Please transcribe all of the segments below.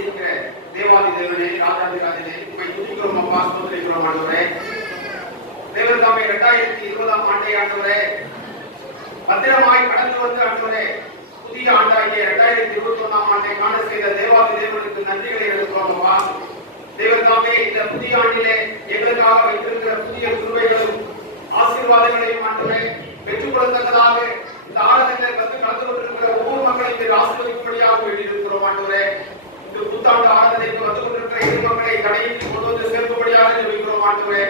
நேசிக்கிற தேவாதி தேவனே, ராஜாதி ராஜனே, உம்மை துதிக்கிறோம் அப்பா, ஸ்தோத்திரிக்கிறோம் ஆண்டவரே. தேவன் தாமே 2020ஆம் ஆண்டை ஆண்டவரே பத்திரமாய் கடந்து வந்து ஆண்டவரே புதிய ஆண்டாகிய 2021ஆம் ஆண்டை காண செய்த தேவாதி தேவனுக்கு நன்றிகளை எடுக்கிறோம் அப்பா. தேவன் தாமே இந்த புதிய ஆண்டிலே எங்களுக்காக வைத்திருக்கிற புதிய கிருபைகளும் ஆசீர்வாதங்களையும் ஆண்டவரே பெற்றுக் கொள்ளத்தக்கதாக இந்த ஆராதனையிலே கலந்து கொண்டிருக்கிற ஒவ்வொரு மக்களையும் ஆசீர்வதிக்கும்படியாக வேண்டியிருக்கிறோம் ஆண்டவரே. இந்த புத்தாண்டு ஆராதனைக்கு வந்து கொண்டிருக்கிற இரு மக்களை கடையின்றி கொண்டு வந்து சேர்க்கும்படியாக ஜெபிக்கிறோம் ஆண்டவரே.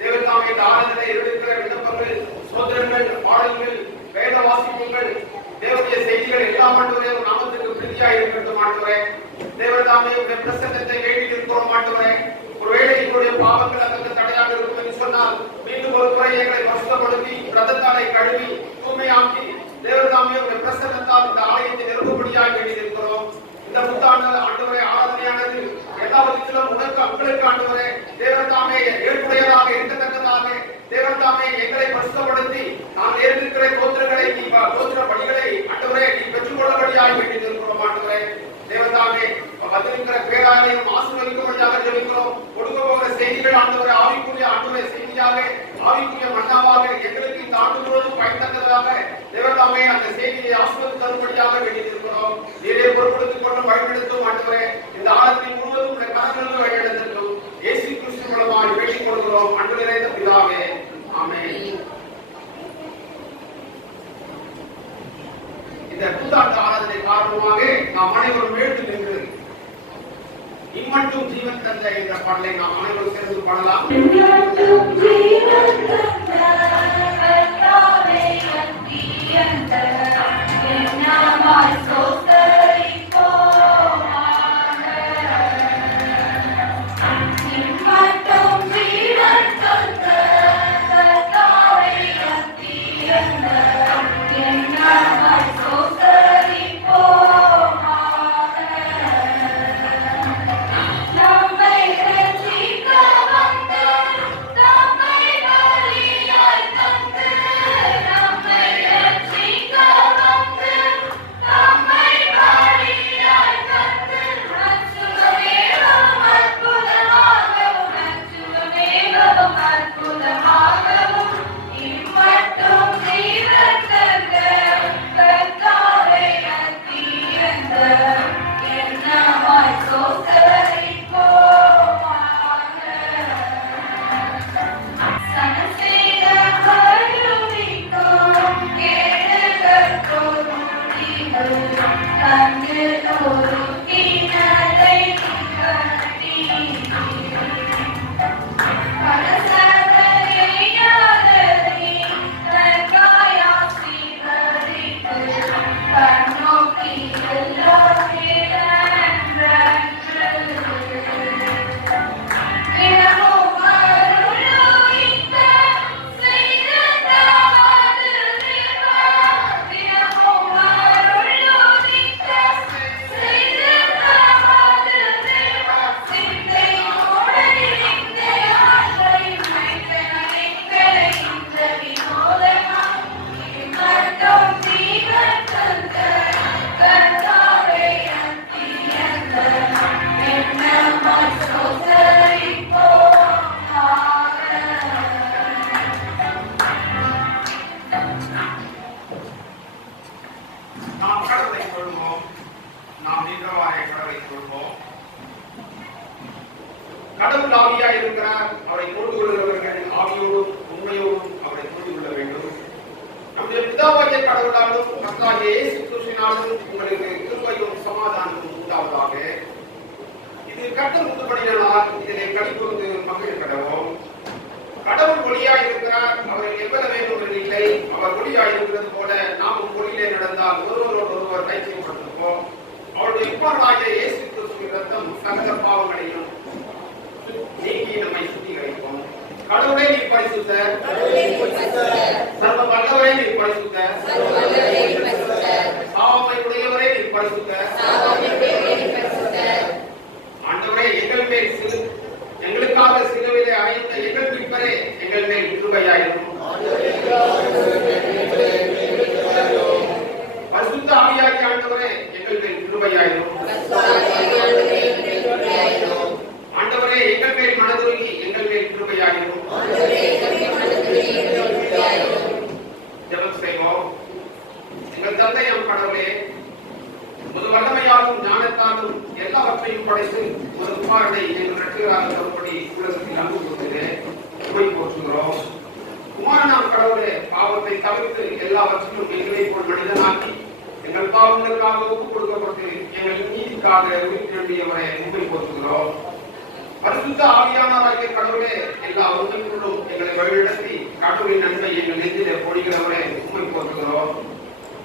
தேவன் தாமே இந்த ஆராதனையில் இருக்கிற விண்ணப்பங்கள், சோதனைகள், பாடல்கள், வேத வாசிப்புகள், தேவனுடைய செய்திகள் எல்லாம் ஆண்டவரே நாமத்துக்கு பிரீதியாக இருக்கட்டும் ஆண்டவரே. தேவன் தாமே உடைய பிரசன்னத்தை வேண்டி இருக்கிறோம் ஆண்டவரே. ஒருவேளை எங்களுடைய பாவங்கள் அதற்கு தடையாக இருக்கும் என்று சொன்னால் மீண்டும் ஒரு முறை எங்களை பரிசுத்தப்படுத்தி ரத்தத்தாலை கழுவி தூய்மையாக்கி தேவன் தாமே உடைய பிரசன்னத்தால் இந்த ஆலயத்தை நிரப்பும்படியாக வேண்டி இருக்கிறோம். இந்த புத்தாண்டு ஆண்டவரே ஆராதனையானது எல்லா விதத்திலும் உனக்கு அக்களுக்கு ஆண்டவரே தேவன் தாமே ஏற்புடையதாக இருக்கத்தக்கதாக தேவன் தாமே எங்களை பரிசுத்தப்படுத்தி நான் ஏற்கிற கோத்திரங்களை கோத்திர பணிகளை ஆண்டவரே நீ பெற்றுக்கொள்ளபடியாக வேண்டி இருக்கிறோம் ஆண்டவரே. தேவன் தாமே வந்திருக்கிற பேராலயம் ஆசீர்வதிக்கும்படியாக ஜெபிக்கிறோம். கொடுக்க போகிற செய்திகள் ஆண்டவரே ஆவிக்குரிய ஆண்டவரே செய்தியாக ஆவிக்குரிய மன்னாவாக எங்களுக்கு இந்த ஆண்டு முழுவதும் பயன்தக்கதாக தேவன் தாமே அந்த செய்தியை ஆசீர்வதித்து தரும்படியாக வேண்டி இருக்கிறோம். நீரே பொறுப்படுத்திக் கொண்டு வழிநடத்தும் ஆண்டவரே. இந்த ஆலயத்தை முழுவதும் உடைய கரங்களில் வழிநடத்தட்டும். இயேசு கிறிஸ்து மூலமாக வேண்டிக் கொள்கிறோம் அன்பு நிறைந்த பிதாவே, ஆமென். இந்த புத்தாண்டு ஆராதனை காரணமாக நாம் அனைவரும் எழுந்து நின்று இம்மட்டும் ஜீவன் தந்த என்ற பாடலை நாம் அனைவரும் சேர்ந்து பாடலாம். கடவுள் ஆவியா இருக்கிறார். அவரை கொண்டு கொள்கிறவர்கள் ஆவியோடும் உண்மையோடும் அவரை கொண்டு கொள்ள வேண்டும். நம்முடைய பிதாவாகிய கடவுளாலும் கர்த்தராகிய இயேசு கிறிஸ்துவினாலும் உங்களுக்கு கிருபையும் சமாதானமும் உண்டாவதாக. இது கர்த்தர் உண்டுபடியானால் இதிலே களிகூர்ந்து மகிழ் கடவோம். கடவுள் ஒளியாய் இருக்கிறார். அவரில் எவ்வளவு வேணும் இல்லை. அவர் ஒளியாய் இருக்கிறது போல நாமும் ஒளியிலே நடந்தால் ஒருவரோடு ஒருவர் கைப்பற்றுவோம். அவருடைய குமாரனாகிய இயேசு கிறிஸ்துவின் இரத்தம் சகல பாவங்களையும் நீக்கி நம்மை சுத்திகரிப்போம். கடவுளே நீ பரிசுத்த, சர்வ வல்லவரே நீ பரிசுத்த, சாவை உடையவரே நீ பரிசுத்த, ஆண்டவரே எங்கள் மேல் எங்களுக்காக சிலுவையிலே அறைந்த எங்கள் மீட்பரே எங்கள் மேல் கிருபையாயிரும். பரிசுத்த ஆவியாகிய ஆண்டவரே எங்கள் மேல் கிருபையாயிரும். படைத்து ஒரு குமாரனை எங்கள் ரட்சகராக தரும்படி உலகத்தில் அன்பு கொடுத்ததே உண்மை போற்றுகிறோம். குமாரனாம் கடவுளே, பாவத்தை தவிர்த்து எல்லாவற்றிலும் எங்களை போல் மனிதனாக்கி எங்கள் பாவங்களுக்காக ஒப்புக் கொடுக்கப்பட்டு எங்கள் நீதிக்காக உயிர்த்தெழுந்தியவரை உண்மை போற்றுகிறோம். பரிசுத்த ஆவியானவராகிய கடவுளே, எல்லா உண்மைக்குள்ளும் எங்களை வழிநடத்தி கடவுளின் நன்மை எங்கள் நெஞ்சிலே பொழிகிறவரை உண்மை போற்றுகிறோம்.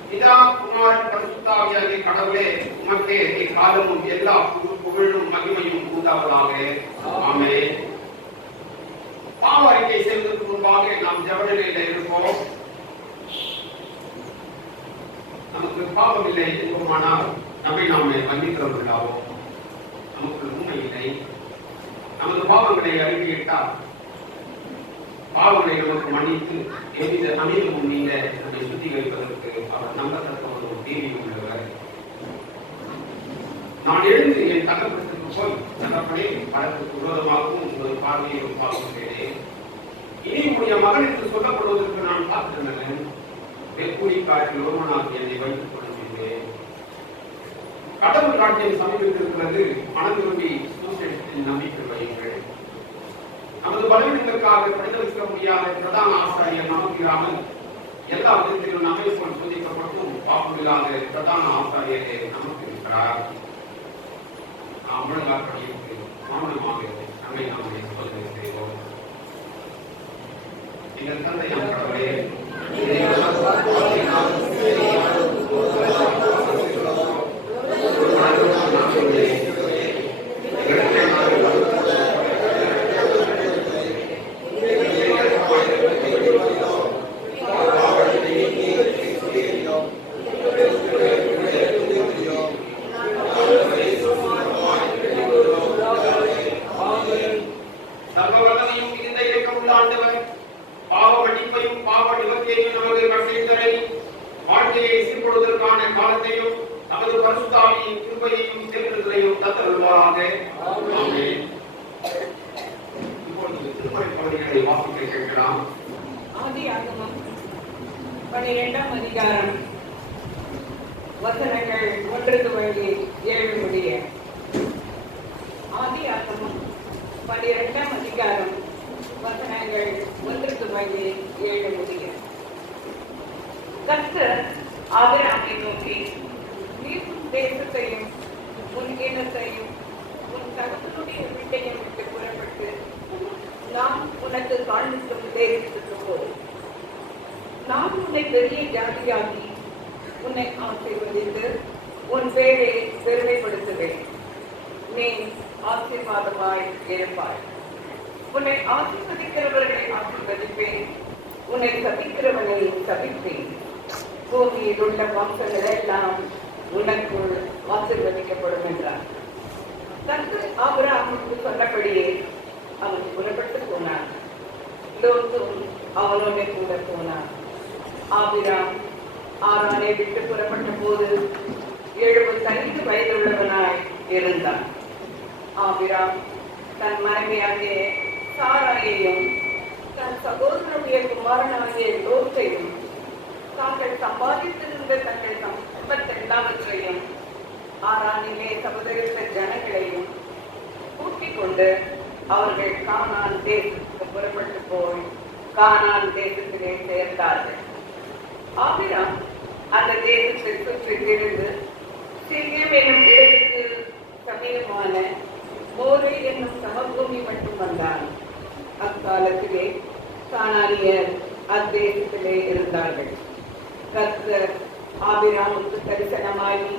பிதா, குமாரன், பரிசுத்த ஆவியாகிய கடவுளே, உமக்கே இக்காலமும் எல்லா புகழும் மகிமையும் உண்டாவதாக. ஆமென். பாவ அறிக்கை செய்வதற்கு முன்பாக நாம் ஜெப நிலையில இருப்போம். நமக்கு பாவம் இல்லை என்போமானால் நம்மை நாமே மன்னிக்கிறவர்களாவோம். நமக்கு உண்மை இல்லை. நமது பாவங்களை அறிக்கையிட்டால் பாவங்களை நமக்கு மன்னித்து எவ்வித சமீபமும் நீங்க நம்மை சுத்திகரிப்பதற்கு அவர் நம்பத்தக்க ஒரு தீர்வு உள்ளவர். நான் எழுந்து என் தகப்படத்துக்கு போய் தகப்பனே, பலருக்கு விரோதமாகவும் உங்களது பார்வையை பார்க்கிறேன். இனி உடைய மகனுக்கு சொல்லப்படுவதற்கு நான் காத்திருந்தேன். வெக்கூலி காற்றில் ஒருவனாக என்னை வைத்துக் கொள்கிறேன். கடவுள் ராஜ்யம் சமீபத்திருக்கிறது. மனம் விரும்பி சூசெடுத்து நம்பிக்கை வையுங்கள். நமது பலவீனங்களுக்காக பிரதிபலிக்க முடியாத பிரதான ஆசாரியர் நமக்கு இராமல் எல்லா விதத்திலும் நம்மை போல் சோதிக்கப்பட்டும் பாவமில்லாத பிரதான ஆசாரியரே நமக்கு இருக்கிறார். நாம் முழங்காற்படியிற்கு மௌனமாக நம்மை நாமே சோதனை செய்வோம். எங்கள் தந்தை கடவுளே, ஆதியாகமம் 12ஆம் அதிகாரம் வசனங்கள் 1 தொடங்கி 7 முடிய. ஆதியாகமம் 12ஆம் அதிகாரம் வசனங்கள் 1 தொடங்கி 7 முடிய. கர்த்தர் ஆபிரகாமை நோக்கி, நீ உன் தேசத்தையும் உன் இனத்தையும் உன் தகப்பனுடைய வீட்டையும் விட்டு புறப்பட்டு நான் உனக்கு காண்பிக்கும் தேசத்துக்கு போ. நான் உன்னை பெரிய ஜாதியாகி உன்னை ஆசீர்வதித்து உன் பேரை பெருமைப்படுத்துவேன். நீ ஆசீர்வாதமாய் இருப்பாய். உன்னை ஆசீர்வதிக்கிறவர்களை ஆசீர்வதிப்பேன், உன்னை சபிக்கிறவனை சபிப்பேன். பூமியில் உள்ள வம்சங்கள் எல்லாம் உனக்குள் ஆசீர்வதிக்கப்படும் என்றார். கர்த்தர் ஆபிரகாமுக்கு சொன்னபடியே அவன் புறப்பட்டு போனான். லோத்தும் அவனோட கூட போனான். ஆபிராம் ஆரானை விட்டு புறப்பட்ட போது 75 வயதுள்ளவனாய் இருந்தான். ஆபிராம் தன் மனைவியாகிய சாராயையும் தன் சகோதரனுடைய குமாரனாகிய லோத்தையும் தாங்கள் சம்பாதித்திருந்த தங்கள் சம்பத் எல்லாவற்றையும் ஆரானிலே சமுதரித்த ஜனங்களையும் கூட்டிக் கொண்டு அவர்கள் கானான் தேசத்துக்கு புறப்பட்டு போய் கானான் தேசத்திலே சேர்ந்தார்கள். ஆபிராம் அந்த தேசத்தை சுற்றி திரிந்து சீகேம் என்னும் இடத்துக்கு சமீபமான மோரே என்னும் சமபூமி மட்டும் வந்தான். அக்காலத்திலே கானானியர் அத்தேசத்திலே இருந்தார்கள். கர்த்தர் ஆபிராமுக்கு தரிசனமாகி,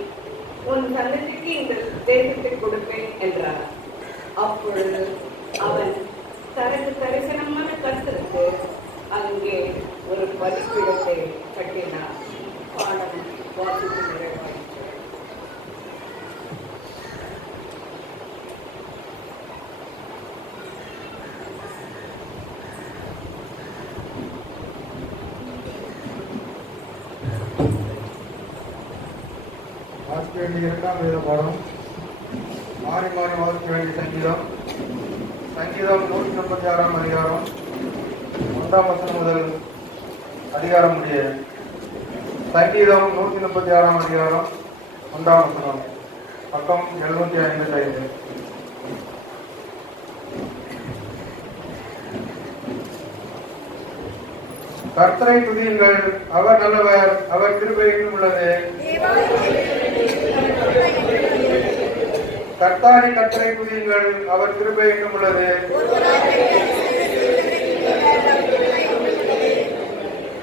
உன் சந்ததிக்கு இந்த தேசத்தை கொடுப்பேன் என்றார். அப்பொழுது அவன் தனக்கு தரிசனமான கர்த்தருக்கு அங்கே ஒரு பலிபீடத்தை கட்டினார். பாடம் வாசித்து நிறைவாயிற்று. வாசிக்க வேண்டிய 2ஆம் வேத பாடம் மாறி மாறி வாசிக்க வேண்டிய சங்கீதம் 136ஆம் அதிகாரம் 1ஆம் வசனம் முதல் அதிகாரம் முடிய. சங்கீதம் 136ஆம் அதிகாரம் 1ஆம் வசனம். பக்கம் 755. கர்த்தரை துதியுங்கள், அவர் நல்லவர், அவர் கிருபை என்றும் உள்ளது. கர்த்தரை துதியுங்கள், அவர் கிருபை என்றும் உள்ளது.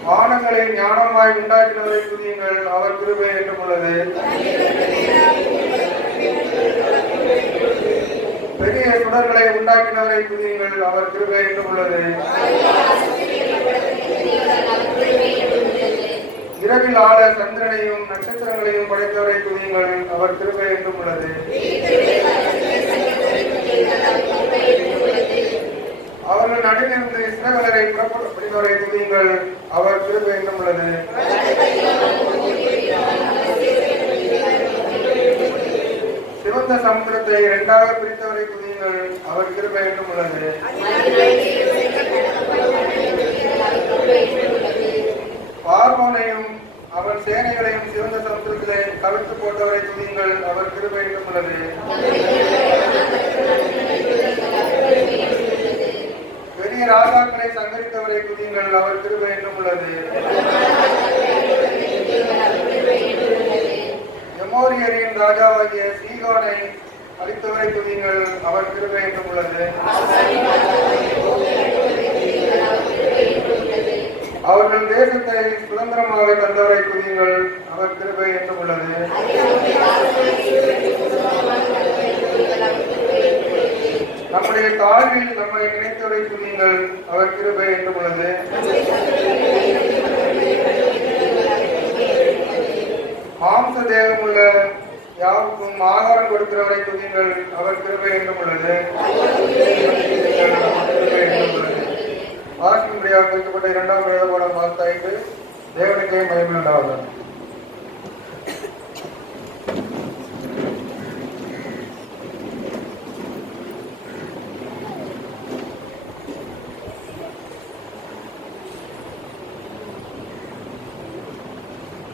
வானங்களை ஞானமாய் உண்டாக்கினவரை துதியுங்கள், அவர் கிருபை என்றும் உள்ளது. பெரிய சுடர்களை உண்டாக்கினவரை துதியுங்கள், அவர் கிருபை என்றும் உள்ளது. இரவில் ஆள சந்திரனையும் நட்சத்திரங்களையும் படைத்தவரை துதியுங்கள், அவர் கிருபை என்றும் உள்ளது. அவர்கள் நடுவிலிருந்து சிறகலரை புறப்படுவரை துதியுங்கள், அவர் கிருபை என்றும் உள்ளது. சிவந்த சமுத்திரத்தை இரண்டாக பிரித்தவரை துதியுங்கள், அவர் கிருபை என்றும் உள்ளது. பார்வோனையும் அவன் சேனைகளையும் சிவந்த சமுத்திரத்திலே கவிழ்த்து போட்டவரை துதியுங்கள், அவர் கிருபை என்றும் உள்ளது. பெரிய ராஜாக்களை சங்கரித்தவரை துதியுங்கள், அவர் கிருபை என்றும் உள்ளது. எமோரியரின் ராஜாவாகிய சீகோனை அளித்தவரை துதியுங்கள், அவர் கிருபை என்றும் உள்ளது. அவர்கள் தேசத்தை சுதந்திரமாக தந்தவரை துதியுங்கள், அவர் கிருபை என்றும் உள்ளது. நம்முடைய தாழ்வில் நம்மை நினைத்தவரை துதியுங்கள், அவர் கிருபை என்றும் உள்ளது. மாம்ச தேகமுள்ள யாருக்கும் ஆகாரம் கொடுக்கிறவரை துதியுங்கள், அவர் கிருபை என்றும் உள்ளது. வாசிக்கும்படியாக குறிக்கப்பட்ட 2ஆம் எழுதப்படும் வார்த்தைக்கு தேவனுக்கே மகிமை உண்டாவது.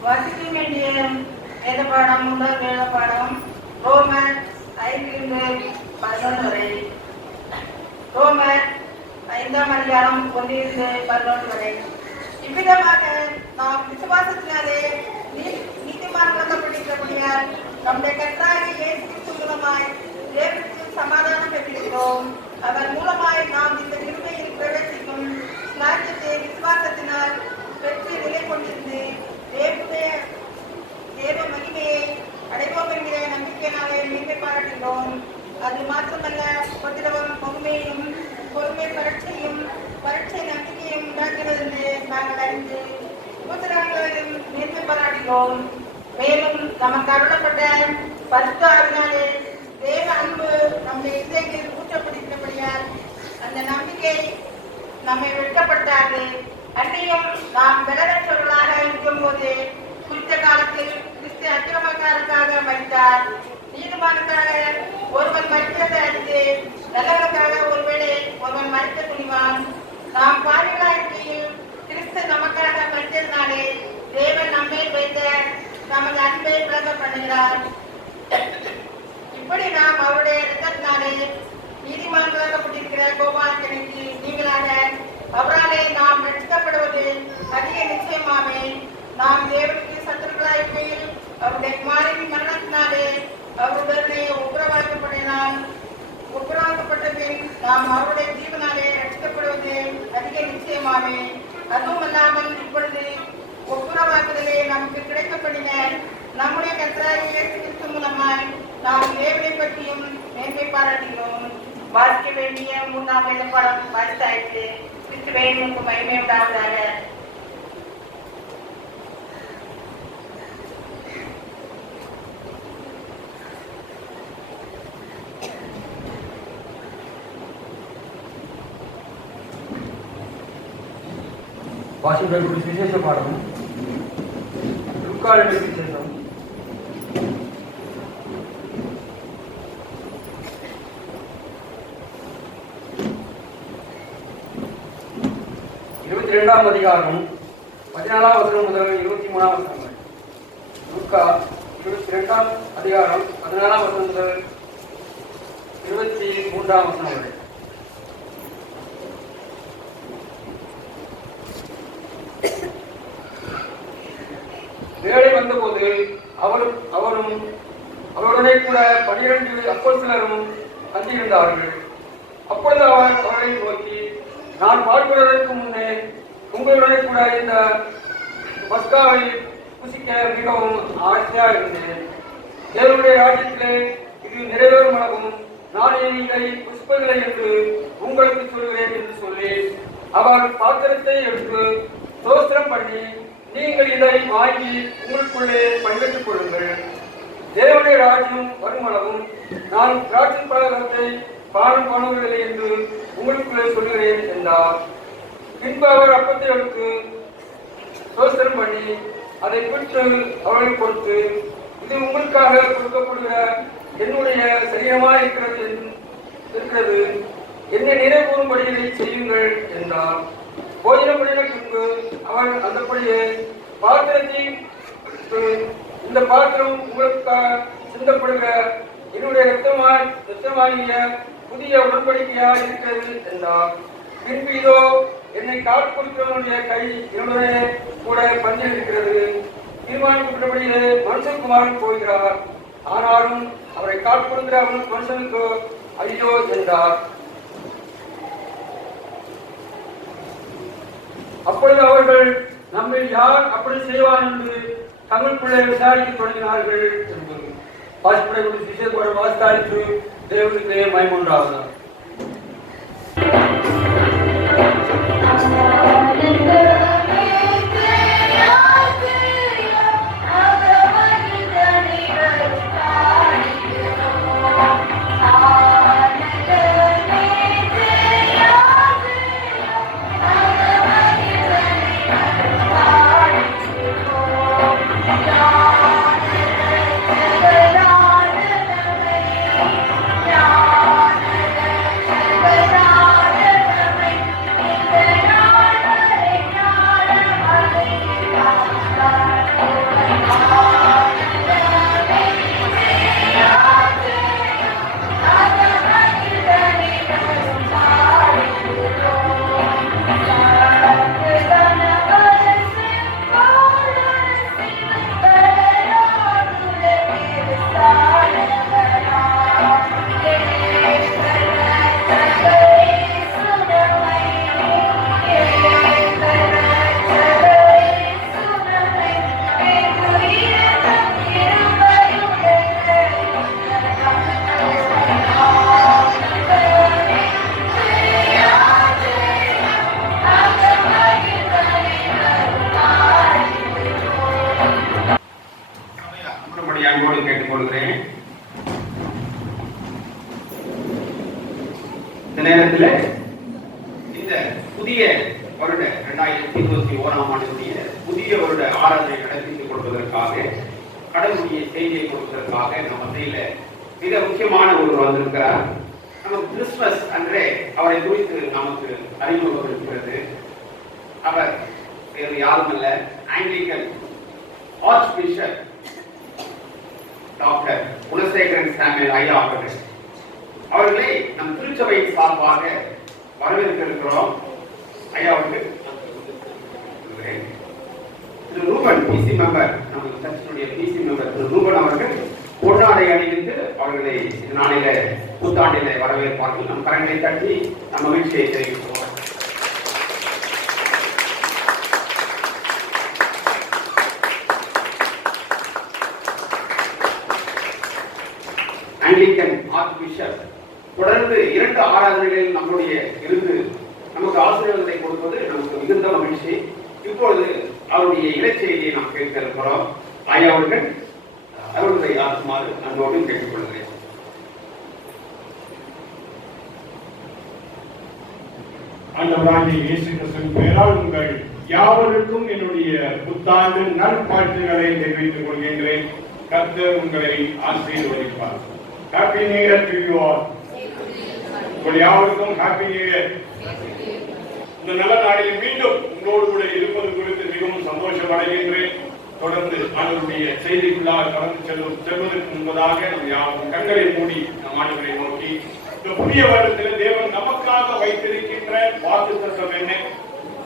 வாசிக்க வேண்டிய வேதப்பாடம் முதல் வேதப்பாடம் ரோமர் 5:11 வரை. ரோமர் 5ஆம் அதிகாரம் 1-11 வரை. இவ்விதமாக நாம் விசுவாசத்தினாலே நீதிமான்களாக்கப்பட்டிருக்கிறபடியால் நம்முடைய கர்த்தராகிய இயேசு கிறிஸ்து மூலமாய் தேவனுக்கு சமாதானம் பெற்றிருக்கிறோம். அவர் மூலமாய் நாம் இந்த கிருபையில் பிரவேசிக்கும் ஸ்நானத்தை விசுவாசத்தினால் பெற்று நிலை கொண்டிருந்து தேவ மகிமையை அடைவோம் என்கிற நம்பிக்கையினாலே மேன்மை பாராட்டுகிறோம். அது மாத்திரமல்ல, உபத்திரவம் பொறுமையும் பொறுமை பரீட்சை நம்பிக்கையும் உண்டாகிறது என்று நாங்கள் அறிந்து உபத்திரவங்களையும் மேன்மை பாராட்டுகிறோம். மேலும் நமக்கு அருளப்பட்ட பரிசுத்த ஆவியினாலே தேவ அன்பு நம்முடைய இதயத்தில் ஊற்றப்படுகிறபடியால் அந்த நம்பிக்கை நம்மை வெட்கப்படுத்தாது. அன்றையும் நாம் பலரற்றவர்களாக இருக்கும் போது குறித்த காலத்தில் கிறிஸ்து அக்கிரமக்காரருக்காக மரித்தார். நீதிமானுக்காக ஒருவன் மரிக்கிறதை அறிந்து நல்லவனுக்காக ஒருவேளை ஒருவன் மரிக்க துணிவான். நாம் பாவிகளாயிருக்கையில் கிறிஸ்து நமக்காக மரித்ததினாலே தேவன் நம்மை வைத்த நமது அன்பை விளங்க பண்ணுகிறார். இப்படி நாம் அவருடைய இரத்தத்தினாலே நீதிமான்களாக்கப்பட்டிருக்கிற கோபாலனுக்கு நீங்களாக அவராலே நாம் ரட்சிக்கப்படுவது அதிக நிச்சயமாமே. நாம் தேவனுக்கு சத்துருக்களாயிருக்கையில் அவருடைய குமாரனின் மரணத்தினாலே அவருடனே ஒப்புரவாக்கப்பட்ட பின் நாம் அவருடைய ஜீவனாலே ரட்சிக்கப்படுவது அதிக நிச்சயமாமே. அதுவும் அல்லாமல் இப்பொழுது ஒப்புரவாக்குதலே நமக்கு கிடைக்கப்படின நம்முடைய கர்த்தராகிய இயேசு கிறிஸ்து மூலமாய் நாம் தேவனை பற்றியும் மேன்மை பாராட்டுகிறோம். வாசிக்க வேண்டிய 3ஆம் வேதப்பாடம் வாசித்தாயிற்று. கிறிஸ்துவே உமக்கு மகிமை உண்டாவதாக. வாசிப்பதற்கு விசேஷ பாடம் லூக்கா விசேஷம் 22ஆம் அதிகாரம் 14ஆம் வசனம் முதல் 23ஆம் வசனம். லூக்கா 22ஆம் அதிகாரம் 14ஆம் வசனம் முதல் 23ஆம் வசனம் வரை. வேலை வந்தபோது அவரும் அவருடனே கூட 12 அப்போஸ்தலரும் தங்கியிருந்தார்கள். அப்பொழுது அவர் அவரை நோக்கி, நான் பார்க்கிறதற்கு முன்னே உங்களுடனே கூட இந்த பஸ்காவை புசிக்க மிகவும் ஆசையாக இருந்தேன். தேவனுடைய ராஜ்யத்திலே இது நிறைவேறும் அளவும் நான் இதை புஷ்பங்களை என்று உங்களுக்கு சொல்கிறேன் என்று சொல்லி அவர் பாத்திரத்தை எடுத்து ஸ்தோத்திரம் பண்ணி, நீங்கள் இதை வாங்கி உங்களுக்குள்ளே பங்கிட்டுக் கொள்ளுங்கள். தேவனுடைய ராஜ்யம் வரும் அளவும் நான் திராட்சை பழத்தை பானம் காணுவதில்லை என்று உங்களுக்குள்ளே சொல்கிறேன் என்றார். பின்பு அவர் அப்பத்தை எடுத்து ஸ்தோத்திரம் பண்ணி அதை பெற்று அவர்கள் கொடுத்து, இது உங்களுக்காக கொடுக்கப்படுகிற என்னுடைய சரீரமாய் இருக்கிறது, என்னை நினைவுறும்படி இதை செய்யுங்கள் என்றார். போஜனம் பண்ணின பின்பு அவர் அந்தபடியே பாத்திரத்தை, இந்த பாத்திரம் உங்களுக்காக சிந்தப்படுகிற என்னுடைய ரத்தமாகிய புதிய உடன்படிக்கையாக இருக்கிறது என்றார். பின்பு இதோ என்னை காட்படுத்துவனுடைய கை என்னுடைய கூட பந்தில் இருக்கிறது. தீர்மானிக்கப்பட்டபடியே மனுஷகுமாரன் போகிறார், ஆனாலும் அவரை காட்படுத்துகிற மனுஷனுக்கு ஐயோ என்றார். அப்பொழுது அவர்கள் நம்மில் யார் அப்படி செய்வார் என்று தங்களுக்குள்ளே விசாரிக்க தொடங்கினார்கள் என்பது வாசிப்படக்கூடிய சிஷியத்தோடு வாசித்தாயிற்று. தேவனுக்கு மகிமை. கேட்டுக்கொள்கிறேன். இந்த நேரத்தில் இந்த புதிய வருட 2021ஆம் ஆண்டுடைய புதிய வருட ஆராதனை நடத்தி கொடுப்பதற்காக, கடவுளுடைய செய்தியை கொடுப்பதற்காக நம்ம மத்தியில மிக முக்கியமான ஒருவர் வந்திருக்கிறார். நமக்கு கிறிஸ்துமஸ் அன்றே அவரை குறித்து நமக்கு அறிமுகம் இருக்கிறது. அவர் வேறு யாரும் அல்ல, Anglican archbishop doctor Kulasekaran Samuel ஐயா அவர்கள். அவர்களை நம் திருச்சபையின் சார்பாக வரவேற்கிறோம். ஐயா அவர்கள் திரு ரூபன் பிசி மெம்பர், நமது சர்ச்சினுடைய பிசி மெம்பர் திரு ரூபன் அவர்கள் பொன்னாடை அணிவித்து அவர்களை இந்த நாளில புத்தாண்டில வரவேற்பார்கள். நம் கரங்களை தட்டி நம்ம மகிழ்ச்சியை தெரிவிக்கிறோம். ஆங்கிலிக்கன் ஆர்ச் பிஷப் தொடர்ந்து 2 ஆராதனைகளில் நம்முடைய இருந்து நமக்கு ஆசீர்வாதத்தை கொடுப்பது நமக்கு மிகுந்த மகிழ்ச்சி. இப்பொழுது அவருடைய இலச்செய்தியை நாம் கேட்க இருக்கிறோம். ஐயா அவர்களை ஆற்றுமாறு அன்போடு கேட்டுக்கொள்கிறேன். ஆண்டவராகிய இயேசு கிறிஸ்துவின் பெயரால் உங்கள் யாவருக்கும் என்னுடைய புத்தாண்டு நல்வாழ்த்துக்களை தெரிவித்துக் கொள்கின்றேன். கர்த்தர் உங்களை ஆசீர்வதிப்பார். Happy new year to you all. உங்கள் யாவருக்கும் ஹாப்பி நியூ இயர். இந்த நல்ல நாளில் மீண்டும் உங்களோடு கூட இருப்பது குறித்து மிகவும் சந்தோஷம் அடைகின்றேன். தொடர்ந்து ஆண்டவருடைய செய்திக்குள்ளாக கடந்து செல்வதற்கு முன்பதாக நம் யாரும் கண்களை மூடி நம் ஆண்டவரை நோக்கி இந்த புதிய வருடத்தில் தேவன் நமக்காக வைத்திருக்கின்ற வாக்குத்தத்தம் என்ன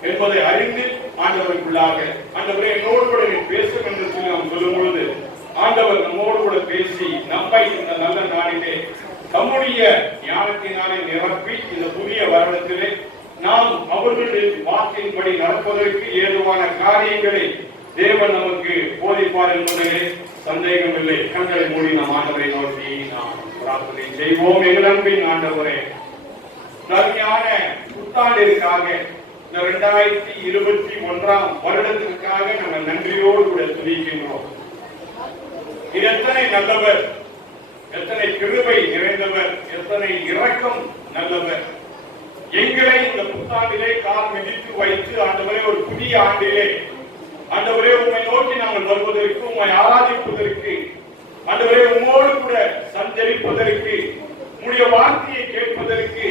என்பதை அறிந்து ஆண்டவருக்குள்ளாக ஆண்டவரே என்னோடு கூட நீ பேசும் என்று சொல்லி நாம் சொல்லும் பொழுது ஆண்டவர் நம்மோடு கூட பேசி நம்மை இந்த நல்ல நாளிலே தம்முடைய ஞானத்தினாலே நிரப்பி இந்த புதிய வருடத்திலே நாம் அவர்களுடைய வாக்கின்படி நடப்பதற்கு ஏதுவான காரியங்களை தேவன் நமக்கு போதிப்பார் என்பதிலே சந்தேகமில்லை. கண்களை மூடி நம் ஆண்டவரை நோக்கி நாம் பிரார்த்தனை செய்வோம். எங்கள் அன்பின் ஆண்டவரே, அருமையான புத்தாண்டிற்காக இந்த 2021 வருடத்திற்காக நாங்கள் நன்றியோடு கூட துதிக்கின்றோம். எத்தனை நல்லவர், எத்தனை கிருபை நிறைந்தவர், எத்தனை இரக்கம் நல்லவர். எங்களை இந்த புத்தாண்டிலே கால் மிதித்து வைத்து ஆண்டவரே ஒரு புதிய ஆண்டிலே ஆண்டவரே உம்மை நோக்கி நாங்கள் வருவதற்கு, உம்மை ஆராதிப்பதற்கு, ஆண்டவரே உம்மோடு கூட சஞ்சரிப்பதற்கு, உம்முடைய வார்த்தையை கேட்பதற்கு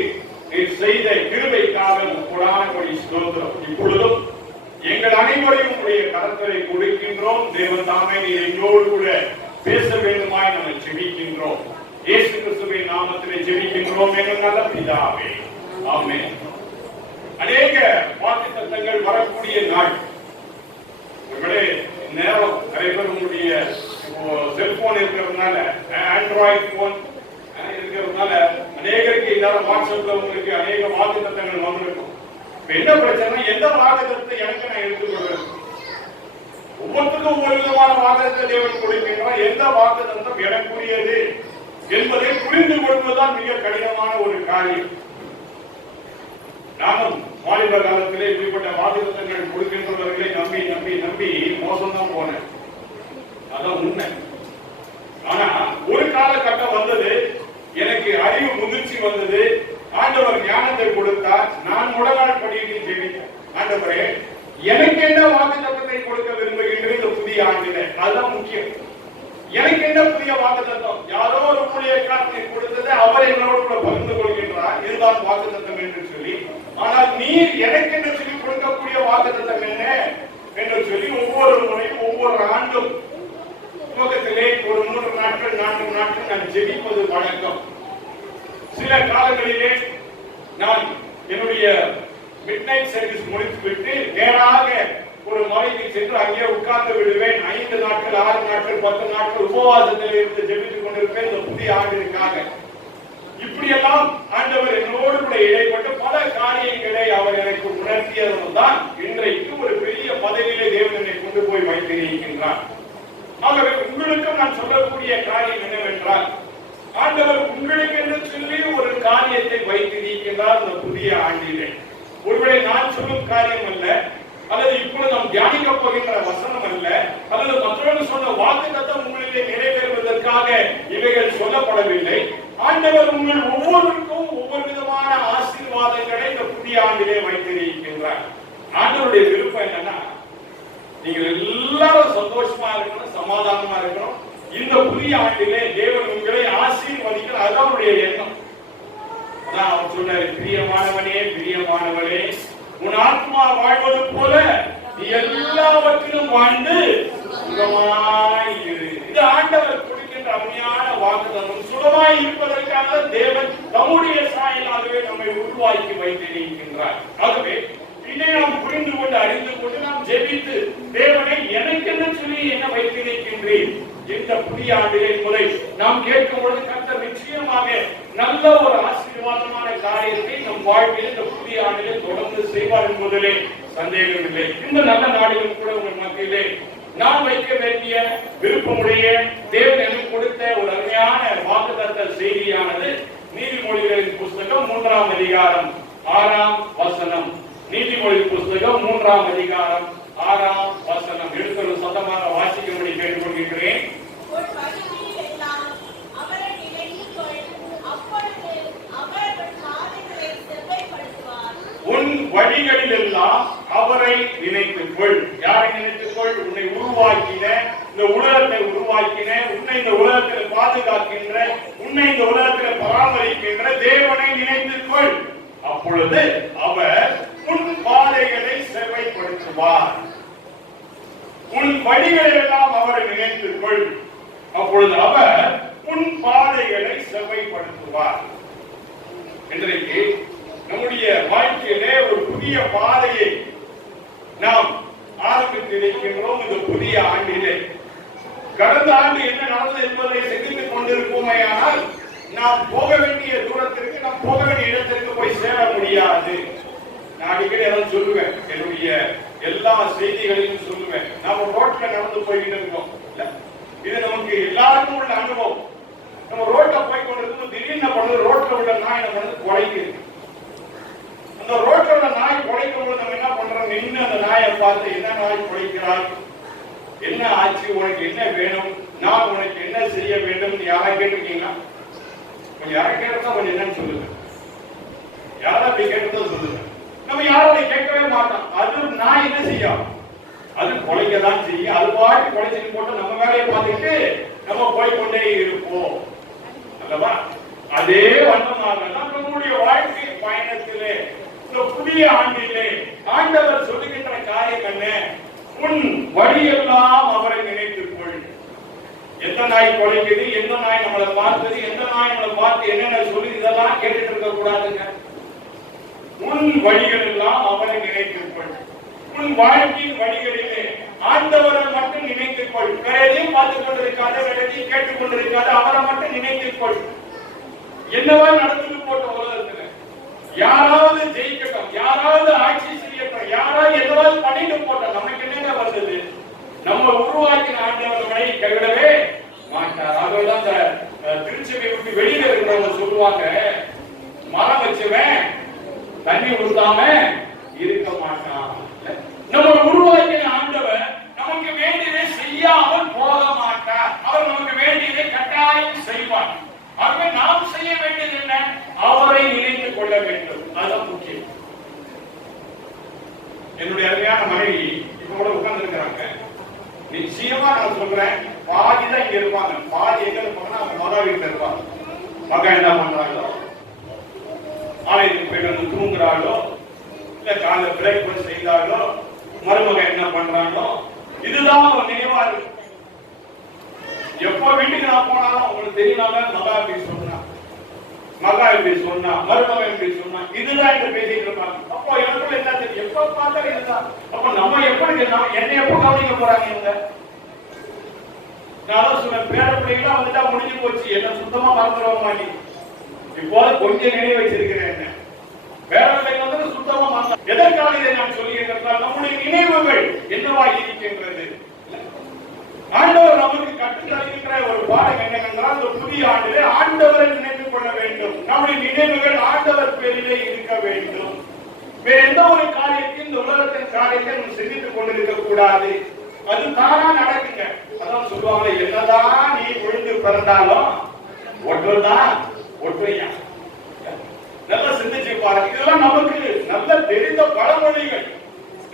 நீர் செய்த கிருபைக்காக கோடான கோடி ஸ்தோத்திரம். இப்பொழுதும் எங்கள் அனைவரையும் உடைய கரங்களை கொடுக்கின்றோம். தேவன் தாமே நீர் எங்களோடு கூட பேச வேண்டுமாய் நாங்கள் ஜெபிக்கின்றோம். இயேசு கிறிஸ்துவின் நாமத்திலே ஜெபிக்கின்றோம் எங்கள் நல்ல பிதாவே, ஆமென். அநேக வாக்குத்தத்தங்கள் வரக்கூடிய நாள். நேரம் நிறைய பேர் உங்களுடைய செல்போன் இருக்கிறதுனால, ஆண்ட்ராய்டு போன் இருக்கிறதுனால அநேகருக்கு இந்நேரம் வாட்ஸ்அப்ல உங்களுக்கு அநேக வாக்குத்தத்தங்கள் வந்திருக்கும். என்ன பிரச்சனை, எந்த வாக்குத்தத்தை எனக்கு நான் எடுத்துக்கொள்வேன்? ஒவ்வொருத்தருக்கும் ஒவ்வொரு விதமான வாக்குத்தத்தை தேவன் கொடுக்கின்றார். எந்த வாக்குத்தத்தம் எனக்குரியது என்பதை புரிந்து கொள்வதுதான் மிக கடினமான ஒரு காரியம். நானும் வாலிப காலத்திலே இப்படிப்பட்ட வாக்குத்தத்தங்கள் கொடுக்கின்றவர்களை நம்பி நம்பி நம்பி மோசம்தான் போனேன். அதான் உண்மை. ஆனா ஒரு காலகட்டம் வந்தது, எனக்கு அறிவு முதிர்ச்சி வந்தது, ஆண்டவர் ஞானத்தை கொடுத்தார். நான் முழங்கால் படியிட்டு ஜெபித்தேன், ஆண்டவரே எனக்கு என்ன வாக்குத்தத்தத்தை கொடுக்க விரும்புகின்ற இந்த புதிய ஆண்டிலே, அதுதான் முக்கியம். எனக்கு என்ன புதிய வாக்குத்தத்தம்? யாரோ ஒரு ஊழியக்காரனை கொடுத்தது அவர் என்னோடு கூட பகிர்ந்து கொள்கின்றார், இதுதான் வாக்குத்தத்தம் என்று சொல்லி. ஆனால் நீர் எனக்கு என்ன சொல்லி கொடுக்கக்கூடிய வாக்குத்தத்தம் என்ன என்று சொல்லி ஒவ்வொரு முறையும் ஒவ்வொரு ஆண்டும் துவக்கத்திலே ஒரு 3 நாட்கள் 4 நாட்கள் நான் ஜெபிப்பது வழக்கம். சில காலங்களிலே நான் என்னுடைய மிட்நைட் சர்வீஸ் முடித்துவிட்டு நேராக ஒரு மலைக்கு சென்று அங்கே உட்கார்ந்து விடுவேன். 5 நாட்கள் 6 நாட்கள் 10 நாட்கள் உபவாசத்தில் இருந்து ஜெபித்துக் கொண்டிருப்பேன் இந்த புதிய ஆண்டிற்காக. இப்படியெல்லாம் ஆண்டவர் என்னோடு கூட இடைப்பட்டு பல காரியங்களை அவர் எனக்கு உணர்த்தியதுதான் இன்றைக்கு ஒரு பெரிய பதவியிலே தேவன் என்னை கொண்டு போய் வைத்திருக்கின்றார். ஆகவே உங்களுக்கும் நான் சொல்லக்கூடிய காரியம் என்னவென்றால், ஆண்டவர் உங்களுக்கு என்று சொல்லி ஒரு காரியத்தை வைத்திருக்கின்றார் இந்த புதிய ஆண்டிலே. ஒருவேளை நான் சொல்லும் காரியம் அல்ல, அல்லது இப்பொழுது நாம் தியானிக்க போகின்ற வசனம் அல்ல, அல்லது மற்றவர்கள் சொன்ன வாக்குத்தத்தம் உங்களிலே நிறைவேறுவதற்காக இவைகள் சொல்லப்படவில்லை. ஆண்டவர் உங்கள் ஒவ்வொருவருக்கும் ஒவ்வொரு விதமான ஆசீர்வாதங்களை இந்த புதிய ஆண்டிலே வைத்திருக்கின்றார். ஆண்டவருடைய விருப்பம் என்னன்னா, நீங்கள் எல்லாரும் சந்தோஷமா இருக்கணும், சமாதானமா இருக்கணும். இந்த புதிய ஆண்டிலே தேவன் உங்களை ஆசீர்வதிக்கிறார், அதுதான் அவருடைய எண்ணம். அதான் அவர் சொன்னார், பிரியமானவனே பிரியமானவளே, உன் ஆத்மா வாழ்வது போல நீ எல்லாவற்றிலும் வாழ்ந்து சுகமாய் இரு. இது ஆண்டவர் கொடுக்கின்ற அருமையான வாக்குத்தத்தம். சுகமாய் இருப்பதற்காக தேவன் நம்முடைய சாயலாகவே நம்மை உருவாக்கி வைத்திருக்கின்றார். ஆகவே இதை நாம் புரிந்து கொண்டு அறிந்து கொண்டு நாம் ஜெபித்து, தேவனை எனக்கென்று சொல்லி என்ன வைத்திருக்கின்றேன் இந்த புதிய ஆண்டிலே முறை நாம் கேட்கும் பொழுது கர்த்தர் நிச்சயமாக நல்ல ஒரு ஆசீர்வாதமான காரியத்தை நம் வாழ்வில் இந்த புதிய ஆண்டிலே தொடர்ந்து செய்வார் என்பதிலே சந்தேகமில்லை. இந்த நல்ல நாளிலும் கூட உங்கள் மத்தியிலே நான் வைக்க வேண்டிய விருப்பமுடைய தேவன் எனக்கு கொடுத்த ஒரு அருமையான வாக்குத்தத்த செய்தியானது நீதிமொழிகளின் புஸ்தகம் 3ஆம் அதிகாரம் 6ஆம் வசனம். நீதிமொழி புஸ்தகம் 3ஆம் அதிகாரம் 6ஆம் வசனம். எடுத்து சத்தமாக வாசிக்கும்படி கேட்டுக்கொள்கிறேன். உன் வழிகளில் எல்லாம் அவரை நினைத்துக் கொள். யாரை நினைத்துக் கொள்? உன்னை உருவாக்கின, இந்த உலகத்தை உருவாக்கின, உன்னை இந்த உலகத்தில் பாதுகாக்கின்ற, உன்னை இந்த உலகத்தில் பராமரிக்கின்ற தேவனை நினைத்துக் கொள். அப்பொழுது அவர் உன் பாதைகளை செவ்வாய்ப்படுத்துவார். உன் வழிகளெல்லாம் அவரை நினைத்துக் கொள், அப்பொழுது அவர் உன் பாதைகளை செவ்வாய்ப்படுத்துவார். இன்றைக்கு நம்முடைய வாழ்க்கையிலே ஒரு புதிய பாதையை நாம் ஆரம்பித்து இருக்கின்றோம். இந்த புதிய ஆண்டிலே கடந்த ஆண்டு என்ன நடந்தது என்பதை சிந்தித்துக் கொண்டிருப்போமேயானால் நாம் போக வேண்டிய தூரத்திற்கு, நாம் போக வேண்டிய இடத்திற்கு போய் சேர முடியாது. நான் அடிக்கடி எல்லாம் சொல்லுவேன், என்னுடைய எல்லா செய்திகளையும் சொல்லுவேன். நாம ரோட்ல நடந்து போய்கிட்டு இருக்கோம், இது நமக்கு எல்லாருக்கும் உள்ள அனுபவம். நம்ம ரோட்ல போய் கொண்டிருக்கும் திடீர்னு பண்ணது ரோட்ல உள்ள நாய் நம்ம வந்து குலைக்குது. அந்த ரோட்ல உள்ள நாய் குலைக்கும் போது நம்ம என்ன பண்றோம், நின்று அந்த நாயை பார்த்து என்ன நாய் குலைக்கிறாய், என்ன ஆச்சு, உனக்கு என்ன வேணும், நான் உனக்கு என்ன செய்ய வேண்டும் யாரை கேட்டிருக்கீங்களா? கொஞ்சம் யாரை கேட்டா கொஞ்சம் என்னன்னு சொல்லுங்க. யாரா அப்படி கேட்டதோ சொல்லுங்க. நம்ம யாரும் கேட்கவே மாட்டோம். அது நான் என்ன செய்யும், அது கொலைக்கதான் செய்யும். அது பாட்டு கொலைச்சு போட்டு நம்ம வேலையை பார்த்துட்டு நம்ம போய்கொண்டே இருப்போம் அல்லவா? அதே வண்ணமாக நம்முடைய வாழ்க்கை பயணத்திலே இந்த புதிய ஆண்டிலே ஆண்டவர் சொல்லுகின்ற காரியம் என்ன? உன் வழியெல்லாம் அவரை நினைத்துக் கொள். எந்த நாய் கொலைக்குது, எந்த நாய் நம்மளை பார்த்தது, எந்த நாய் நம்மளை பார்த்து என்னென்ன சொல்லி இதெல்லாம் கேட்டுட்டு இருக்க கூடாதுங்க. உன் வழிகள் எல்லாம் அவரை நினைத்துக் கொள். உன் வாழ்க்கையின் வழிகளிலே ஆண்டவரை மட்டும் நினைத்துக் கொள். வேற எதையும் பார்த்துக் கொண்டிருக்காத, வேற எதையும் கேட்டுக் கொண்டிருக்காத, அவரை மட்டும் நினைத்துக் கொள். என்னவா நடந்துட்டு போட்ட உலகத்துல யாராவது ஜெயிக்கட்டும், யாராவது ஆட்சி செய்யட்டும், யாராவது எதாவது பண்ணிட்டு போட்டோம், நமக்கு என்னங்க வந்தது? நம்ம உருவாக்கின ஆண்டவர்களை கைவிடவே மாட்டார். அதோட திருச்சபை விட்டு வெளியில இருக்கிறவங்க சொல்லுவாங்க, மரம் வச்சுவேன் தண்ணி ஊத்தாம இருக்க மாட்டான். நம்ம உருவாக்கின ஆண்டவர் நமக்கு வேண்டியதை செய்யாமல் போக மாட்டார். அவர் நமக்கு வேண்டியதை கட்டாயம் செய்வார். ஆகவே நாம் செய்ய வேண்டியது என்ன? அவரை நினைத்துக் கொள்ள வேண்டும். அதுதான் முக்கியம். என்னுடைய அருமையான மனைவி இப்ப கூட உட்கார்ந்து இருக்கிறாங்க. நிச்சயமா நான் சொல்றேன், பாதி தான் இங்க இருப்பாங்க, பாதி எங்க இருப்பாங்கன்னா அவங்க மகா வீட்டுல இருப்பாங்க. மகா என்ன பண்றாங்களோ, ஆலயத்துக்கு போயிட்டு வந்து தூங்குறாங்களோ, இல்ல காலைல பிரேக்ஃபாஸ்ட் செய்தாங்களோ, மருமக என்ன பண்றாங்களோ, இதுதான் அவங்க நினைவா இருக்கு. எப்ப வீட்டுக்கு நான் போனாலும் உங்களுக்கு தெரியாம மகா எப்படி சொன்னா, மகா எப்படி சொன்னா, மருமக எப்படி சொன்னா, இதுதான் இந்த பேசிட்டு இருப்பாங்க. அப்போ எனக்குள்ள என்ன தெரியும், எப்ப பார்த்தாலும் இதுதான். அப்ப நம்ம எப்படி என்னை எப்ப கவனிக்க போறாங்க இவங்க? நான் சொன்ன பேர பிள்ளைங்களா வந்துட்டா முடிஞ்சு போச்சு, என்ன சுத்தமா மறந்துடுவோம் மாட்டி. இப்போ கொஞ்சம் நினைவு வச்சிருக்கிறேன். என்ன பேர பிள்ளைங்க வந்து சுத்தமா மறந்து எதற்காக இதை நான் சொல்லுகிறேன், நம்முடைய நினைவுகள் என்னவா இருக்கின்றது. ஆண்டவர் நமக்கு கற்றுத்தருகின்ற ஒரு பாடம் என்னவென்றால், இந்த புதிய ஆண்டிலே ஆண்டவரை நினைத்துக் கொள்ள வேண்டும். நம்முடைய நினைவுகள் ஆண்டவர் பேரிலே இருக்க வேண்டும். வேற எந்த ஒரு காரியத்தையும் இந்த உலகத்தின் காரியத்தை நம்ம சிந்தித்துக் கொண்டிருக்க கூடாது. அது தானா நடக்குங்க. அதான் சொல்லுவாங்க, என்னதான் நீ விழுந்து பிறந்தாலும் ஒற்றுதான் ஒற்றையா. நல்லா சிந்திச்சு பாருங்க. இதெல்லாம் நமக்கு நல்ல தெரிந்த பழமொழிகள்,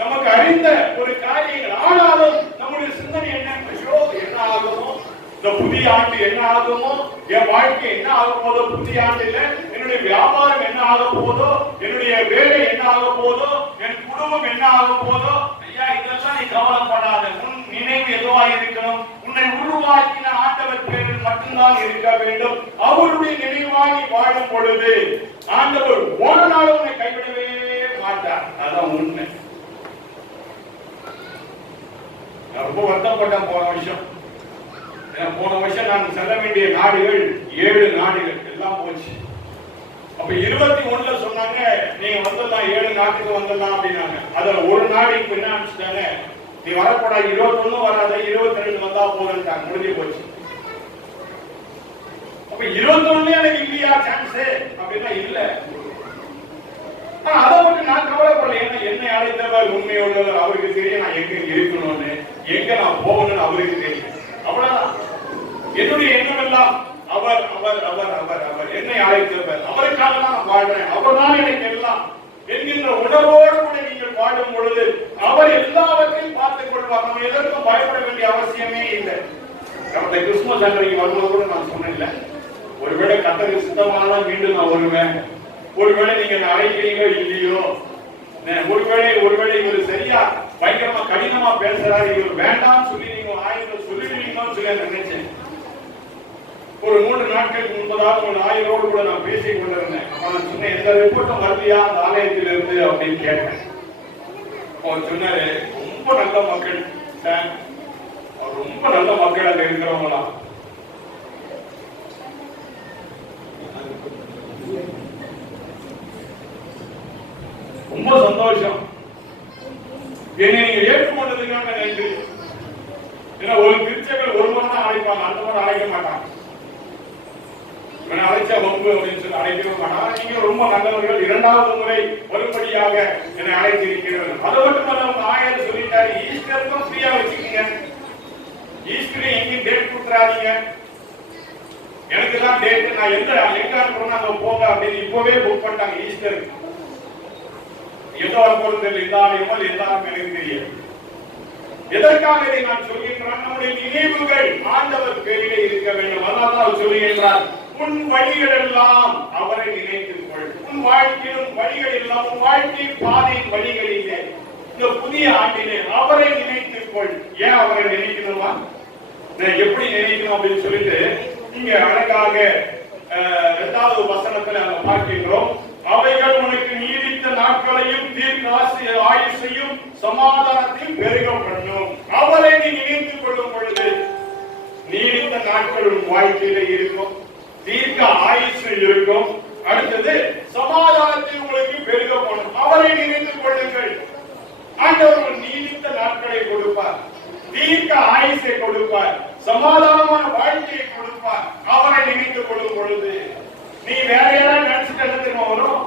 நமக்கு அறிந்த ஒரு காரியங்கள். ஆனாலும் நம்முடைய சிந்தனை என்ன, ஐயோ என்ன ஆகுமோ, இந்த புதிய ஆண்டு என்ன ஆகுமோ, என் வாழ்க்கை என்ன ஆக போதோ, புதிய ஆண்டுல என்னுடைய வியாபாரம் என்ன ஆக போதோ, என்னுடைய வேலை என்ன ஆக போதோ, என் குடும்பம் என்ன ஆக போதோ. ஐயா, இதெல்லாம் நீ கவலைப்படாத. உன் நினைவு எதுவா இருக்கணும், உன்னை உருவாக்கின ஆண்டவர் பேரில் மட்டும்தான் இருக்க வேண்டும். அவருடைய நினைவாகி வாழும் பொழுது ஆண்டவர் ஒரு நாள் உன்னை கைவிடவே மாட்டார். அதான் உண்மை. ரொம்ப வருத்தப்பட்டேன் போன வருஷம். போன வருஷம் நான் செல்ல வேண்டிய நாடுகள் 7 நாடுகள் எல்லாம் போச்சு. அப்ப 21ல சொன்னாங்க, நீங்க வந்துடலாம், 7 நாட்டுக்கு வந்துடலாம் அப்படின்னாங்க. அதுல ஒரு நாடு இப்ப என்ன அனுப்பிச்சிட்டாங்க, நீ வரக்கூடாது, 21 வராத, 22 வந்தா போதுன்ட்டாங்க. முடிஞ்சு போச்சு. அப்ப 21 எனக்கு இல்லையா சான்ஸ் அப்படின்னா இல்ல. அதை மட்டும் நான் கவலைப்படல. ஏன்னா என்னை அழைத்தவர் உண்மையுள்ளவர், அவருக்கு தெரியும் நான் எங்க இருக்கணும்னு, எங்க நான் போகணும்னு அவருக்கு தெரியும். அவ்வளவுதான். என்னுடைய எண்ணம் எல்லாம் அவர் அவர் அவர் அவர் அவர் என்னை அழைத்தவர், அவருக்காக நான் வாழ்றேன், அவர் தான் எனக்கு எல்லாம் என்கின்ற உணர்வோடு கூட நீங்கள் வாழும் பொழுது அவர் எல்லாவற்றையும் பார்த்துக் கொள்வார். நம்ம எதற்கும் பயப்பட வேண்டிய அவசியமே இல்லை. கடந்த கிறிஸ்துமஸ் அன்றைக்கு வரும்போது கூட நான் சொன்னேன்ல, ஒருவேளை கர்த்தருக்கு சித்தமானதான் மீண்டும் நான் வருவேன். ஒருவேளை நீங்க அழைக்கிறீங்களோ இல்லையோ, ஒருவேளை இவர் சரியா பயங்கரமா கடினமா பேசுறாரு, இவர் வேண்டாம் சொல்லி நீங்க ஆயிரம் சொல்லிடுவீங்கன்னு சொல்லி நினைச்சேன். ஒரு 3 நாட்களுக்கு முன்பதாக ஒரு ஆயிரோடு கூட நான் பேசிக் கொண்டிருந்தேன். அவன் சொன்ன எந்த ரிப்போர்ட்டும் வரலையா அந்த ஆலயத்தில் இருந்து அப்படின்னு கேட்டேன். அவர் சொன்னாரு, ரொம்ப நல்ல மக்கள், ரொம்ப நல்ல மக்கள் அங்க இருக்கிறவங்களா. ரொம்ப சந்தோஷம். என்னை நீங்க ஏற்றுக்கொண்டதுக்காக நன்றி. ஏன்னா ஒரு திருச்சபையில் ஒரு முறை தான் அழைப்பாங்க, அந்த முறை அழைக்க மாட்டாங்க. அழைச்சா வம்பு அப்படின்னு சொல்லி அழைக்கவே மாட்டாங்க. நீங்க ரொம்ப நல்லவர்கள், 2வது முறை வரும்படியாக என்னை அழைத்திருக்கிறீர்கள். அது மட்டுமல்ல, உங்க ஆயர் சொல்லிட்டாரு, ஈஸ்டருக்கும் ஃப்ரீயா வச்சுக்கீங்க, ஈஸ்டர் எங்கேயும் டேட் கொடுத்துறாதீங்க, எனக்கு தான் டேட், நான் எங்க அனுப்புறேன் அங்க போங்க அப்படின்னு இப்பவே புக் பண்ணிட்டாங்க ஈஸ்டருக்கு. எதோ பொருள் எந்த ஆலயமோ எல்லாரும் எனக்கு தெரியும். எதற்காக இதை நான் சொல்கின்றான்? நம்முடைய நினைவுகள் ஆண்டவர் பேரிலே இருக்க வேண்டும். அதனால்தான் சொல்லுகின்றார், உன் வழிகள் எல்லாம் அவரை நினைத்துக் கொள். உன் வாழ்க்கையிலும் வழிகள் எல்லாம், உன் வாழ்க்கை பாதையின் வழிகளிலே இந்த புதிய ஆண்டிலே அவரை நினைத்துக் கொள். ஏன் அவரை நினைக்கணுமா? எப்படி நினைக்கணும் அப்படின்னு சொல்லிட்டு இங்க அழகாக 2வது வசனத்தில் அங்க பார்க்கின்றோம். அவைகள் உனக்கு நீடித்த நாட்களையும் தீர்க்க ஆயுசையும் சமாதானத்தையும் பெருக பண்ணும். அவரை நீ நினைத்துக் கொள்ளும் பொழுது நீடித்த நாட்கள் உன் வாழ்க்கையில இருக்கும், தீர்க்க ஆயுசு இருக்கும், அடுத்தது சமாதானத்தை உங்களுக்கு பெருக பண்ணும். அவரை நினைத்துக் கொள்ளுங்கள். ஆண்டவர் நீடித்த நாட்களை கொடுப்பார், தீர்க்க ஆயுசை கொடுப்பார், சமாதானமான வாழ்க்கையை கொடுப்பார். அவரை நினைத்துக் கொள்ளும் பொழுது நீ வேற யாராவது நினைச்சுட்டு என்ன தெரியுமா வரும்?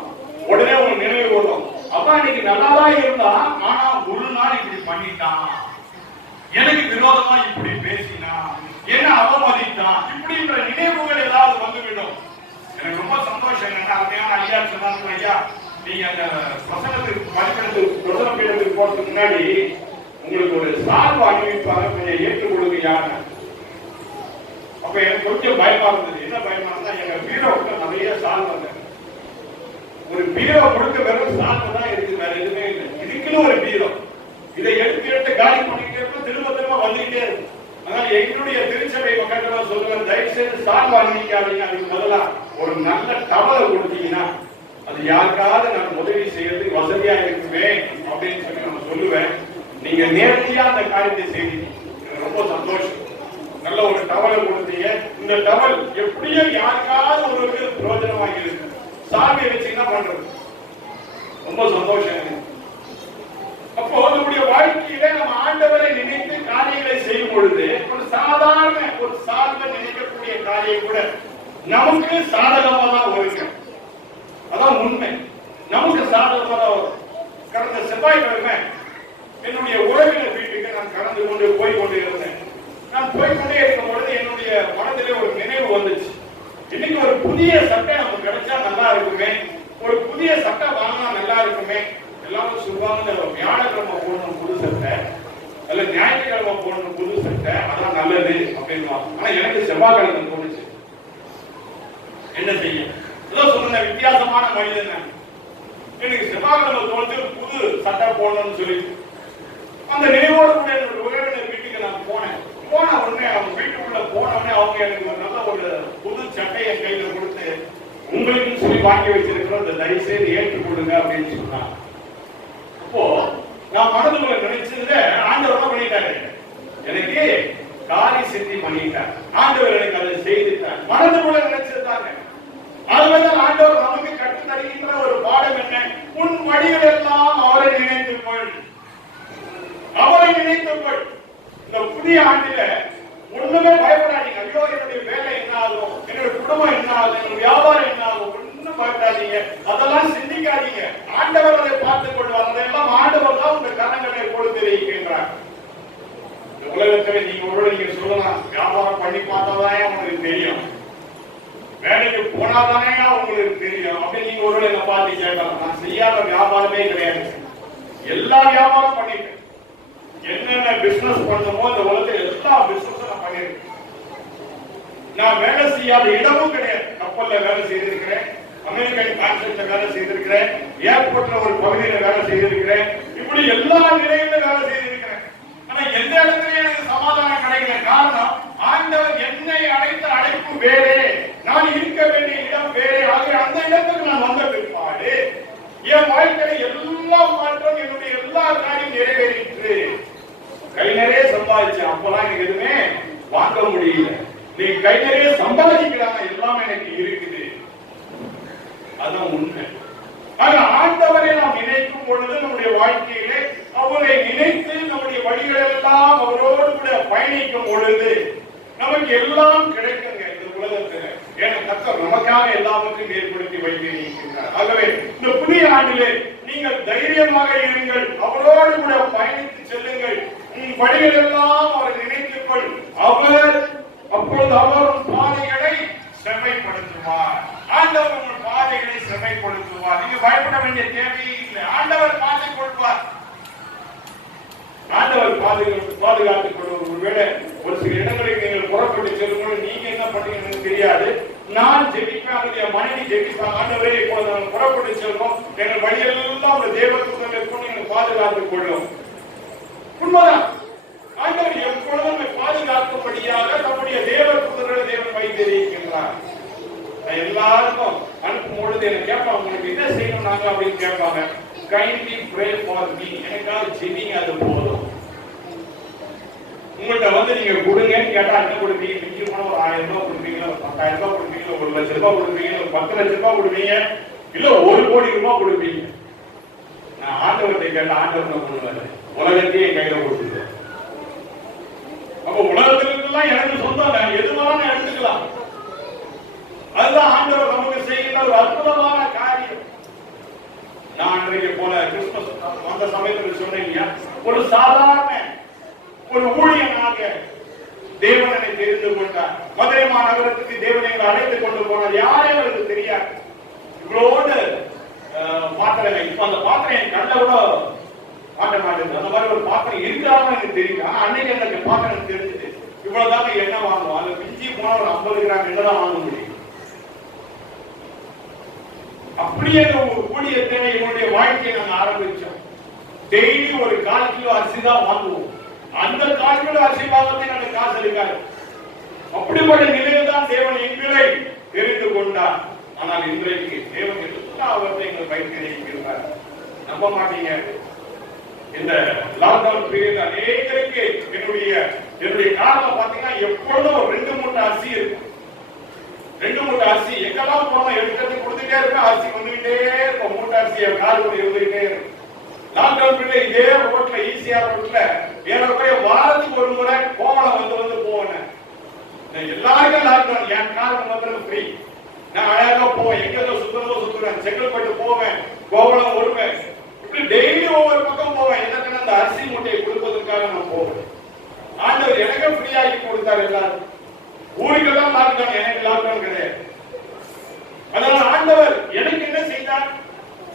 உடனே உங்க நினைவு வரும், அப்பா இன்னைக்கு நல்லாதான் இருந்தா, ஆனா ஒரு நாள் இப்படி பண்ணிட்டான், எனக்கு விரோதமா இப்படி பேசினான், என்ன அவமதித்தான், இப்படின்ற நினைவுகள் ஏதாவது வந்துவிடும். எனக்கு ரொம்ப சந்தோஷம். என்ன அருமையான ஐயா சொன்னாங்க, ஐயா நீங்க அந்த வசனத்துக்கு பீடத்துக்கு போறதுக்கு முன்னாடி உங்களுக்கு ஒரு சார்பு அணிவிப்பாங்க, கொஞ்சம் ஏற்றுக்கொள்ளுங்க யாரு. அப்ப எனக்கு கொஞ்சம் பயமா இருந்தது. என்ன பயமா இருந்தா, எங்க பீரோவுக்கு நிறைய சால்வ் வந்தேன். ஒரு பீரோ கொடுக்க வெறும் சால்வ் தான் இருக்கு, வேற எதுவுமே இல்லை. இதுக்குன்னு ஒரு பீரோ, இதை எடுத்து காலி பண்ணிக்கிட்டே இருக்கும், திரும்ப வந்துகிட்டே இருக்கும். அதனால எங்களுடைய திருச்சபை மக்கள் சொல்லுவேன், தயவு செய்து சால்வ் அணிவிக்காதீங்க, அதுக்கு பதிலா ஒரு நல்ல டவலை கொடுத்தீங்கன்னா அது யாருக்காவது நான் உதவி செய்யறதுக்கு வசதியா இருக்குமே அப்படின்னு சொல்லி நம்ம சொல்லுவேன். நீங்க நேரடியா அந்த காரியத்தை செய்தீங்க, ரொம்ப சந்தோஷம். நல்ல ஒரு டவலை கொடுத்தீங்க. இந்த டவல் எப்படியோ யாருக்காவது ஒரு பிரயோஜனமாக இருக்கு. சாமியை வச்சு என்ன பண்றது? ரொம்ப சந்தோஷம். அப்போ நம்முடைய வாழ்க்கையில நம்ம ஆண்டவரை நினைத்து காரியங்களை செய்யும் பொழுது ஒரு சாதாரண ஒரு சார்பை நினைக்கக்கூடிய காரியம் கூட நமக்கு சாதகமா தான் வருங்க. அதான் உண்மை, நமக்கு சாதகமா தான் வரும். கடந்த செவ்வாய்க்கிழமை என்னுடைய உறவினர் வீட்டுக்கு நான் கடந்து கொண்டு போய் கொண்டு இருந்தேன். நான் போய்கொண்டே இருக்கும் பொழுது என்னுடைய மனதிலே ஒரு நினைவு வந்துச்சு. இன்னைக்கு ஒரு புதிய சட்டை நமக்கு கிடைச்சா நல்லா இருக்குமே, ஒரு புதிய சட்டை வாங்கினா நல்லா இருக்குமே. எல்லாரும் சொல்லுவாங்க, வியாழக்கிழமை போடணும் புது சட்டை, அல்ல ஞாயிற்றுக்கிழமை போடணும் புது சட்டை, அதான் நல்லது அப்படின்னு. ஆனா எனக்கு செவ்வாய்க்கிழமை தோணுச்சு. என்ன செய்ய, ஏதோ சொன்ன வித்தியாசமான மனிதன் எனக்கு செவ்வாய்க்கிழமை தோணுச்சு புது சட்டை போடணும்னு சொல்லி. அந்த நினைவோடு கூட என்னோட உறவினர் வீட்டுக்கு நான் போன உடனே அவங்க வீட்டுக்குள்ள போன உடனே அவங்க எனக்கு ஒரு நல்ல ஒரு புது சட்டையை கையில கொடுத்து, உங்களுக்கு சொல்லி வாங்கி வச்சிருக்கிறோம், இந்த தயவு செய்து ஏற்றுக்கொள்ளுங்க அப்படின்னு சொன்னாங்க. அப்போ நான் மனதுக்குள்ள நினைச்சதுல ஆண்டவர் தான் பண்ணிட்டாரு, எனக்கு காரி சித்தி பண்ணிட்டார். ஆண்டவர் எனக்கு அதை செய்துட்டார். மனதுக்குள்ள நினைச்சதுதாங்க. அதுதான் ஆண்டவர் நமக்கு கற்று தருகின்ற ஒரு பாடம் என்ன? உன் வழிகள் எல்லாம் அவரை நினைத்துக் கொள், அவரை நினைத்துக் கொள். இந்த புதிய ஆண்டில ஒண்ணுமே பயப்படாதீங்க. ஐயோ என்னுடைய வேலை என்ன ஆகும், என்னுடைய குடும்பம் என்ன ஆகும், என்னுடைய வியாபாரம் என்ன ஆகும், ஒண்ணும் பயப்படாதீங்க. அதெல்லாம் சிந்திக்காதீங்க. ஆண்டவர் அதை பார்த்துக் கொள்வார். அதெல்லாம் ஆண்டவர் தான் உங்க கரங்களை கொடுத்து இருக்கின்றார். இந்த உலகத்துல நீங்க சொல்லலாம், வியாபாரம் பண்ணி பார்த்தாதான் உங்களுக்கு தெரியும், வேலைக்கு போனாதானே உங்களுக்கு தெரியும் அப்படின்னு நீங்க ஒருவேளை என்ன பார்த்து கேட்கலாம். நான் செய்யாத வியாபாரமே கிடையாது, எல்லா வியாபாரம் பண்ணிட்டேன். என்னென்ன பிசினஸ் பண்ணுமோ இந்த உலகத்தில் எல்லா பிசினஸும் நான் பண்ணிருக்கேன். நான் வேலை செய்யாத இடமும் கிடையாது. கப்பல்ல வேலை செய்திருக்கிறேன், அமெரிக்கன் கான்செப்ட்ல வேலை செய்திருக்கிறேன், ஏர்போர்ட்ல ஒரு பகுதியில வேலை செய்திருக்கிறேன். இப்படி எல்லா நிலையிலும் வேலை செய்திருக்கிறேன். ஆனா எந்த இடத்துலயும் எனக்கு சமாதானம் கிடைக்கல. காரணம், ஆண்டவர் என்னை அழைத்த அழைப்பு வேறே, நான் இருக்க வேண்டிய இடம் வேறே. ஆகிய அந்த இடத்துக்கு நான் வந்த பிற்பாடு என் வாழ்க்கையில எல்லா மாற்றம், என்னுடைய எல்லா காரியம் நிறைவேறிற்று. கை நிறைய சம்பாதிச்சேன். அப்பெல்லாம் எனக்கு எதுவுமே வாங்க முடியல. நீ கை நிறைய சம்பாதிக்கிறாங்க, எல்லாமே எனக்கு இருக்குது. அதான் உண்மை. ஆனா ஆண்டவரை நாம் நினைக்கும் பொழுது நம்முடைய வாழ்க்கையிலே அவரை நினைத்து நம்முடைய வழிகளெல்லாம் அவரோடு கூட பயணிக்கும் பொழுது நமக்கு எல்லாம் கிடைக்குங்க இந்த உலகத்துல. ஏன்னா கர்த்தர் நமக்காக எல்லாவற்றையும் ஏற்படுத்தி வைத்திருக்கிறார். ஆகவே இந்த புதிய ஆண்டிலே நீங்கள் தைரியமாக இருங்கள், அவரோடு கூட பயணித்து செல்லுங்கள். உன் வழிகள் எல்லாம் அவரை நினைத்துக்கொள். அப்பொழுது அவர் பாதைகளை செம்மைப்படுத்துவார். ஆண்டவர் உங்கள் பாதைகளை செம்மைப்படுத்துவார். நீங்க பயப்பட வேண்டிய தேவையே இல்லை. ஆண்டவர் பாதை கொள்வார். ஆண்டவர் பாதுகாத்துக் கொள்வார். ஒருவேளை ஒரு சில இடங்களுக்கு நீங்கள் புறப்பட்டு செல்லும்போது நீங்க என்ன பண்ணீங்கன்னு தெரியாது. நான் ஜெபிப்பேன், என் மனைவி ஜெபிப்பாங்க. ஆண்டவரே இப்பொழுது நாங்கள் புறப்பட்டு செல்வோம், எங்கள் வழியெல்லாம் ஒரு தேவதூதனை கொண்டு நீங்கள் பாதுகாத்துக் கொள்ளும். உண்மைதான். ஆண்டவர் எப்பொழுதும் பாதுகாக்கும்படியாக நம்முடைய தேவதூதர்களை தேவன் வைத்திருக்கின்றார். எல்லாருக்கும் அனுப்பும் பொழுது என்ன கேட்பாங்க, உங்களுக்கு என்ன செய்யணும் நாங்க அப்படின்னு கேட்பாங்க. கைண்ட்லி ப்ரே ஃபார் மீ, எனக்காக ஜெபிங்க, அது போதும். உங்கள்கிட்ட வந்து நீங்க கொடுங்கன்னு கேட்டா என்ன கொடுப்பீங்க? நிச்சயமான ஒரு 1000 ரூபாய் கொடுப்பீங்களா, ஒரு 10,000 ரூபாய் கொடுப்பீங்களா, ஒரு 1,00,000 ரூபாய் கொடுப்பீங்க, ஒரு 10 லட்சம் ரூபாய் கொடுப்பீங்க, இல்ல 1 கோடி ரூபாய் கொடுப்பீங்க. நான் ஆண்டவர்கிட்ட கேட்ட ஆண்டவர் பண்ணுவாரு, உலகத்தையே என் கையில கொடுத்துருவேன். அப்ப உலகத்திற்கெல்லாம் எனக்கு சொந்தம், நான் எதுவான எடுத்துக்கலாம். அதுதான் ஆண்டவர் நமக்கு செய்கிற ஒரு அற்புதமான காரியம். நான் அன்றைக்கு போல கிறிஸ்துமஸ் வந்த சமயத்தில் சொன்னீங்க, ஒரு சாதாரண ஒரு ஊழியனாக தேவன் என்னை தெரிந்து கொண்டார். மதுரை மாநகரத்துக்கு தேவன் எங்களை அழைத்துக் கொண்டு போனார். யாரே அவருக்கு தெரியாது. இவ்வளோடு பாத்திரங்கள், இப்ப அந்த பாத்திரம் என் கண்ட கூட மாட்ட மாட்டேங்குது. அந்த மாதிரி ஒரு பாத்திரம் இருக்கிறாங்க எனக்கு தெரியும். ஆனா அன்னைக்கு எனக்கு பாத்திரம் எனக்கு தெரிஞ்சது. இவ்வளவுதான் என்ன வாங்குவோம், அது மிஞ்சி போன ஒரு 50 கிராம் என்னதான் வாங்க முடியும். அப்படியே ஒரு ஊழியத்தை என்னுடைய வாழ்க்கையை நாங்க ஆரம்பிச்சோம். டெய்லி ஒரு 1/4 கிலோ அரிசி தான் வாங்குவோம். அந்த 1/4 கிலோ அரிசி வாங்கவே எனக்கு காசு இருக்காது. அப்படிப்பட்ட நிலையில் தான் தேவன் எங்களை தெரிந்து கொண்டார். ஆனால் இன்றைக்கு தேவன் எல்லாவற்றை எங்கள் வைத்திருக்கிறார். நம்ப மாட்டீங்க, இந்த லாக்டவுன் பீரியட் அநேகருக்கு என்னுடைய காரணம் பாத்தீங்கன்னா எப்பொழுதும் 2 மூட்டை அரிசி இருக்கும். 2 மூட்டை அரிசி எங்கெல்லாம் போனோம் எடுக்கிறது கொடுத்துட்டே இருப்பேன். அரிசி வந்துகிட்டே இருக்கும். மூட்டை அரிசி கார் இருந்துகிட்டே இருக்கும். லாக்டவுன் பீரியட் இதே ரோட்ல, ஈஸியா ரோட்ல ஏறக்குறைய வாரத்துக்கு ஒரு முறை கோவளம் வந்து போவேன். எல்லாருக்கும் லாக்டவுன், என் கார் வந்து ஃப்ரீ. நான் அழகா போவேன், எங்க சுத்துறேன், செங்கல்பட்டு போவேன், கோவளம் வருவேன். இப்படி டெய்லி ஒவ்வொரு பக்கம் போவேன். எனக்கு அந்த அரிசி மூட்டையை கொடுப்பதற்காக நான் போவேன். ஆண்டவர் எனக்கு ஃப்ரீயாகி கொடுத்தார். எல்லாரும் ஊருக்கெல்லாம் லாக்டவுன், எனக்கு லாக்டவுன் கிடையாது. அதனால ஆண்டவர் எனக்கு என்ன செய்தார்?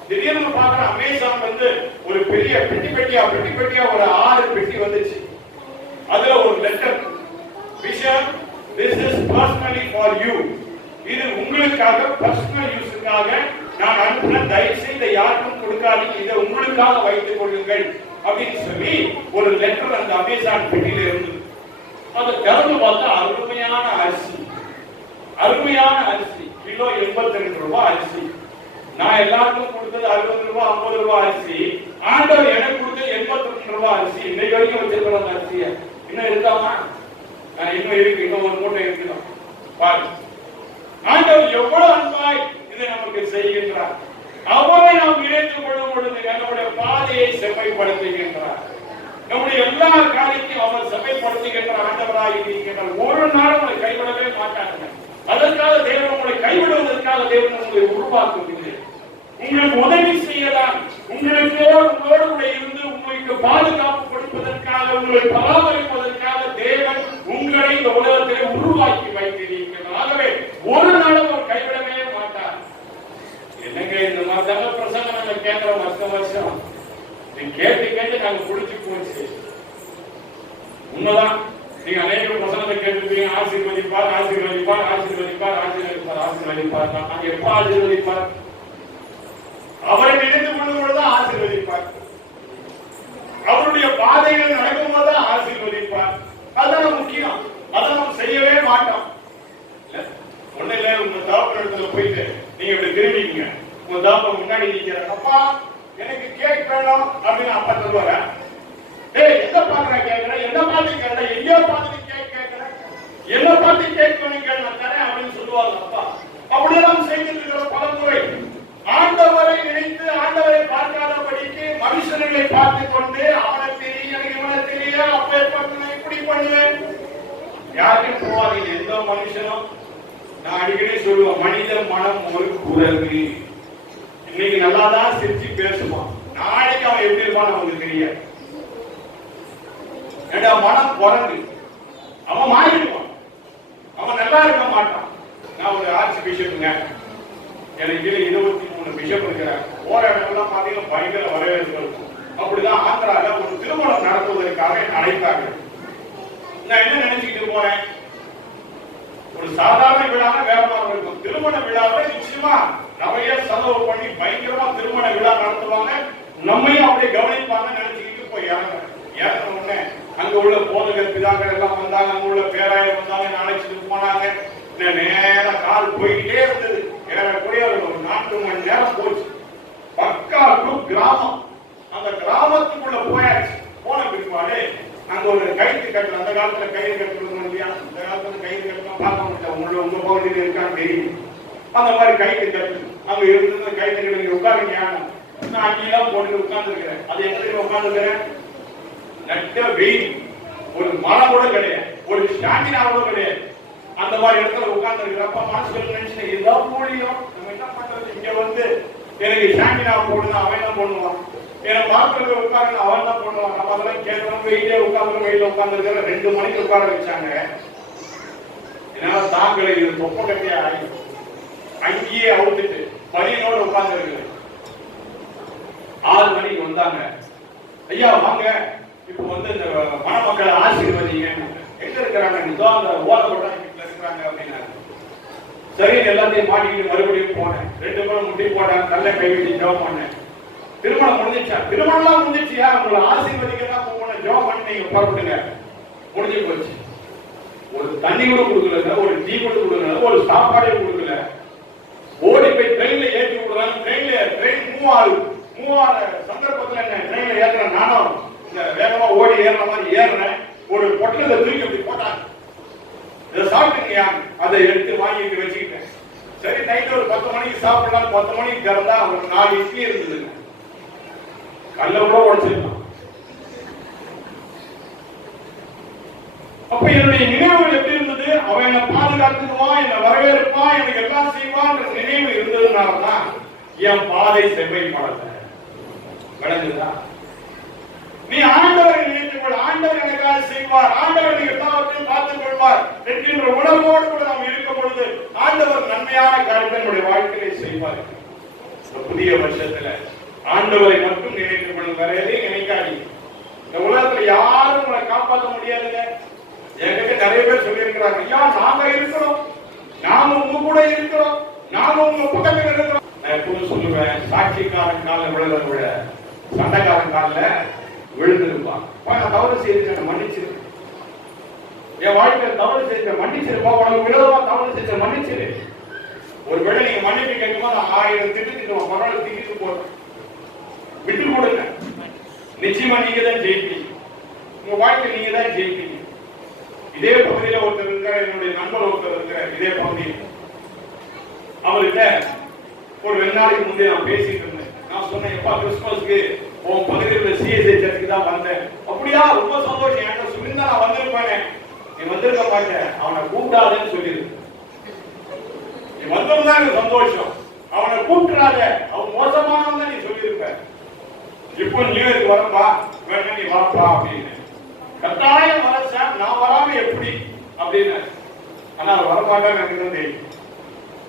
திடீர்னு பார்க்கிறேன், அமேசான் வந்து ஒரு பெரிய பெட்டியா ஒரு 6 பெட்டி வந்துச்சு. அதுல ஒரு letter, bishop, this is personally for you. இது உங்களுக்காக, பர்சனல் யூஸ்க்காக நான் அனுப்புன, தயவு செய்து யாருக்கும் கொடுக்காதீங்க, இதை உங்களுக்காக வைத்துக் கொள்ளுங்கள் அப்படின்னு சொல்லி ஒரு லெட்டர் அந்த அமேசான் பெட்டியில இருந்தது. அதை திறந்து பார்த்தா அருமையான அரிசி, கிலோ 82 ரூபாய் அரிசி. நான் எல்லாருக்கும் கொடுத்தது 60 ரூபாய் 50 ரூபாய் அரிசி. ஆண்டவர் எனக்கு கொடுத்தது 82 ரூபாய் அரிசி. இன்னைக்கு வரைக்கும் வச்சிருக்கிறோம் அரிசிய. இன்னும் இருக்காமா? இன்னும் இருக்கு, இன்னும் ஒரு மூட்டை இருக்குதான். பாருங்க, ஆண்டவர் எவ்வளவு அன்பாய் இதை நமக்கு செய்கின்றார். அவரை நாம் நினைத்துக் கொள்ளும் பொழுது நம்முடைய பாதையை செம்மைப்படுத்துகின்றார். நம்முடைய எல்லா காரியத்தையும் அவர் செம்மைப்படுத்துகின்ற ஆண்டவராய் இருக்கின்றார். ஒரு நாள் உங்களை கைவிடவே மாட்டாங்க. அதற்காக தேவன் உங்களை கைவிடுவதற்காக தேவன் உங்களை உருவாக்குவதில்லை. உங்களுக்கு உதவி செய்யலாம், உங்களோடு கூட இருந்து உங்களுக்கு பாதுகாப்பு கொடுப்பதற்காக, உங்களை பராமரிப்பதற்காக தேவன் உங்களை இந்த உலகத்தை உருவாக்கி வைத்திருக்கிறார். ஆகவே ஒரு நாளும் அவர் கைவிடவே மாட்டார். என்னங்க இந்த மாதிரி பிரசங்கம் நாங்க கேட்கிறோம் வருஷம் கேட்டு நாங்க குடிச்சு போச்சு. உண்மைதான். நீங்க அநேக பிரசனத்தை கேட்டுருப்பீங்க, ஆசீர்வதிப்பார். நாங்க எப்ப ஆசீர்வதிப்பார்? அவரை நினைத்து பாதைகள் நடக்கும்போது ஆசீர்வதிப்பார். அதுதான் முக்கியம். அதை நம்ம செய்யவே மாட்டோம். ஒண்ணு இல்ல, உங்க தகப்பன் இடத்துல போயிட்டு நீங்க இப்படி திரும்பிக்கீங்க. உங்க தகப்பன் முன்னாடி நிக்கிற, அப்பா எனக்கு கேக் வேணும் அப்படின்னு அப்பா சொல்லுவார. ஏய், எந்த பாக்குற கேட்கற, என்ன பார்த்து கேட்கற, எங்கேயோ பார்த்து கேக் கேட்கற, என்ன பார்த்து கேக் பண்ணி கேட்க தரேன் அப்படின்னு சொல்லுவாங்க அப்பா. அப்படியெல்லாம் செய்துட்டு இருக்கிற பலமுறை ஆண்டவரை நினைத்து ஆண்டவரை பார்க்காதபடிக்கு மனுஷர்களை பார்த்து கொண்டு அவனை தெரிய இவனை தெரிய அப்ப பண்ணுவேன் இப்படி பண்ணுவேன். யாருக்கும் போவாதீங்க. எந்த மனுஷனும், நான் அடிக்கடி சொல்லுவேன், மனித மனம் ஒரு குரங்கு. இன்னைக்கு நல்லாதான் சிரிச்சு பேசுவான், நாளைக்கு அவன் எப்படி இருப்பான்னு அவனுக்கு தெரியாது. மனம் குரங்கு, அவன் மாறிடுவான், அவன் நல்லா இருக்க மாட்டான். நான் ஒரு ஆர்ச்சி பிஷப்புங்க, எனக்கு 23 பிஷப் இருக்கிறேன். போற இடம்லாம் பாத்தீங்கன்னா பயங்கர வரவேற்பு இருக்கும். அப்படிதான் ஆந்திரால ஒரு திருமணம் நடத்துவதற்காக அழைத்தாங்க. நான் என்ன நினைச்சுக்கிட்டு போறேன், ஒரு சாதாரண விழானா வேற மாதிரி இருக்கும். திருமண விழாவை நிச்சயமா நிறைய செலவு பண்ணி பயங்கரமா திருமண விழா நடத்துவாங்க, நம்மையும் அப்படியே கவனிப்பாங்க நினைச்சுக்கிட்டு போய் இறங்கின உடனே அங்க உள்ள போதகர் பிதாக்கள் எல்லாம் வந்தாங்க, அங்க உள்ள பேராயர் வந்தாங்க, அழைச்சிட்டு போனாங்க. நேர கால் போய்கிட்டே இருந்தது. ஏறக்குறைய ஒரு 4 மணி நேரம் போச்சு. பக்கா கிராமம். அந்த கிராமத்துக்குள்ள போயாச்சு. போன பிற்பாடு அங்க ஒரு கயிறு கட்டல், அந்த காலத்துல கயிறு கட்டுறது இல்லையா, இந்த காலத்துல கயிறு கட்டலாம் பார்க்க முடியல, உங்க பகுதியில் இருக்கான்னு தெரியும். அந்த மாதிரி கயிறு கட்டு அங்க இருந்து கயிறு நீங்க உட்காருங்க. நான் அங்கேயெல்லாம் போட்டு உட்கார்ந்து இருக்கிறேன். அது எப்படி உட்கார்ந்து இருக்கிறேன், நட்ட வெயில், ஒரு மரம் கூட கிடையாது, ஒரு ஸ்டாண்டினா கூட கிடையாது. அந்த மாதிரி இடத்துல உட்கார்ந்து இருக்கிறப்ப மனசுல நினைச்சு இதான் மூலியம், நம்ம என்ன பண்றது, இங்க வந்து எனக்கு ஸ்டாண்டினா போடுன்னு அவன் என்ன பண்ணுவான், எனக்கு பார்க்கறது உட்காருன்னு அவன் தான் பண்ணுவான். நம்ம அதெல்லாம் கேட்கணும். வெயிலே உட்கார்ந்து வெயில உட்கார்ந்து இருக்கிற 2 மணிக்கு உட்கார வச்சாங்க. என்னால தாங்களை இது தொப்ப கட்டியா ஆகி அங்கேயே அவுத்துட்டு பனியனோட உட்கார்ந்து இருக்கு. 6 மணிக்கு வந்தாங்க. ஐயா வாங்க, இப்ப வந்து இந்த மணமக்களை ஆசீர்வதிங்க. எங்க இருக்கிறாங்க, அந்த ஓலை போட்டா வீட்டுல இருக்கிறாங்க அப்படின்னா சரி, எல்லாத்தையும் மாட்டிக்கிட்டு மறுபடியும் போனேன். 2 பேரும் முட்டி போட்டாங்க, நல்ல கைவிட்டு ஜெபம் பண்ணேன். திருமணம் முடிஞ்சிச்சா, திருமணம்லாம் முடிஞ்சிச்சியா, உங்களை ஆசீர்வதிக்கலாம் போன ஜெபம் பண்ணி நீங்க புறப்பட்டுங்க. முடிஞ்சு போச்சு. ஒரு தண்ணி கூட கொடுக்கல, ஒரு டீ கூட கொடுக்கல, ஒரு சாப்பாடே கொடுக்கல. ஓடி போய் ட்ரெயின்ல ஏற்றி விடுறாங்க. ட்ரெயின் மூவ் ஆகுற சந்தர்ப்பத்துல என்ன ட்ரெயின்ல ஏற்றுற நானும் இந்த வேகமா ஓடி ஏறுற மாதிரி ஏறுறேன். ஒரு பொட்டலத்தை தூக்கி அப்படி போட்டாங்க. இதை சாப்பிட்டுங்கயா, அதை எடுத்து வாங்கிட்டு வச்சுக்கிட்டேன். சரி, நைட்டு ஒரு 10 மணிக்கு சாப்பிடலாம். 10 மணிக்கு திறந்தா ஒரு 4 இட்லி இருந்ததுங்க. கல்ல கூட உடைச்சிருக்கான். அப்ப என்னுடைய நினைவுகள் எப்படி இருந்தது, அவன் என்ன பாதுகாத்துக்குவான், என்ன வரவேற்பான், எனக்கு எல்லாம் செய்வான் நினைவு இருந்ததுனாலதான் என் பாதை செவ்வைப்படல. விளங்குதா? நீ ஆண்டவரை நினைத்துக் கொள், ஆண்டவர் எனக்காக செய்வார், ஆண்டவர் எல்லாவற்றையும் பார்த்துக் கொள்வார் என்கின்ற உணர்வோடு கூட நாம் இருக்கும் பொழுது ஆண்டவர் நன்மையான காரியத்தை நம்முடைய வாழ்க்கையை செய்வார். புதிய வருஷத்துல ஆண்டவரை மட்டும் நினைத்துக் கொள்ளும், வேற எதையும் நினைக்காதீங்க. இந்த உலகத்துல யாரும் உங்களை காப்பாற்ற முடியாதுங்க. என்கிட்ட நிறைய பேர் சொல்லி இருக்கிறாங்க, ஐயா நாங்க இருக்கிறோம், நாம உங்க கூட இருக்கிறோம், நாம உங்க பக்கத்துல இருக்கிறோம். நான் எப்பவும் சொல்லுவேன், சாட்சிக்காரன் கால விழுத விட சண்டைக்காரன் கால விழுந்திருப்பான். நான் தவறு செய்திருக்கேன், மன்னிச்சிரு. என் வாழ்க்கையில் தவறு செஞ்ச மன்னிச்சிருப்பா, உனக்கு விரோதமா தவறு செஞ்ச மன்னிச்சிரு. ஒருவேளை நீங்க மன்னிப்பு கேட்கும்போது 1000 திட்டுக்கு பரவாயில்ல திட்டு போடுறேன், விட்டு கொடுங்க. நிச்சயமா நீங்க தான் ஜெயிப்பீங்க, உங்க வாழ்க்கை நீங்க தான் ஜெயிப்பீங்க. இதே பகுதியில ஒருத்தர் இருக்கிற, என்னுடைய நண்பர் ஒருத்தர் இருக்கிற இதே பகுதியில், அவர்கிட்ட ஒரு 2 நாளைக்கு முன்னே நான் பேசிட்டு இருந்தேன். நான் சொன்னேன், எப்பா கிறிஸ்துமஸ்க்கு உன் பகுதியில் சிஎஸ்ஐ சர்ச்சுக்கு தான் வந்தேன். அப்படியா, ரொம்ப சந்தோஷம், என்கிட்ட சொல்லியிருந்தா நான் வந்திருப்பேன். நீ வந்திருக்க மாட்டேன், அவனை கூப்பிடாதன்னு சொல்லியிருக்கு. நீ வந்திருந்தா எனக்கு சந்தோஷம், அவனை கூப்பிடாத, அவன் மோசமானவன் தான் நீ சொல்லியிருப்ப. இப்போ நியூ இயர்க்கு வரப்பா, வேணா நீ வரப்பா அப்படின்னு. கட்டாயம் வர சார், நான் வராம எப்படி அப்படின்னு. ஆனா அவர் வரமாட்டான்னு எனக்கு தான் தெரியும்.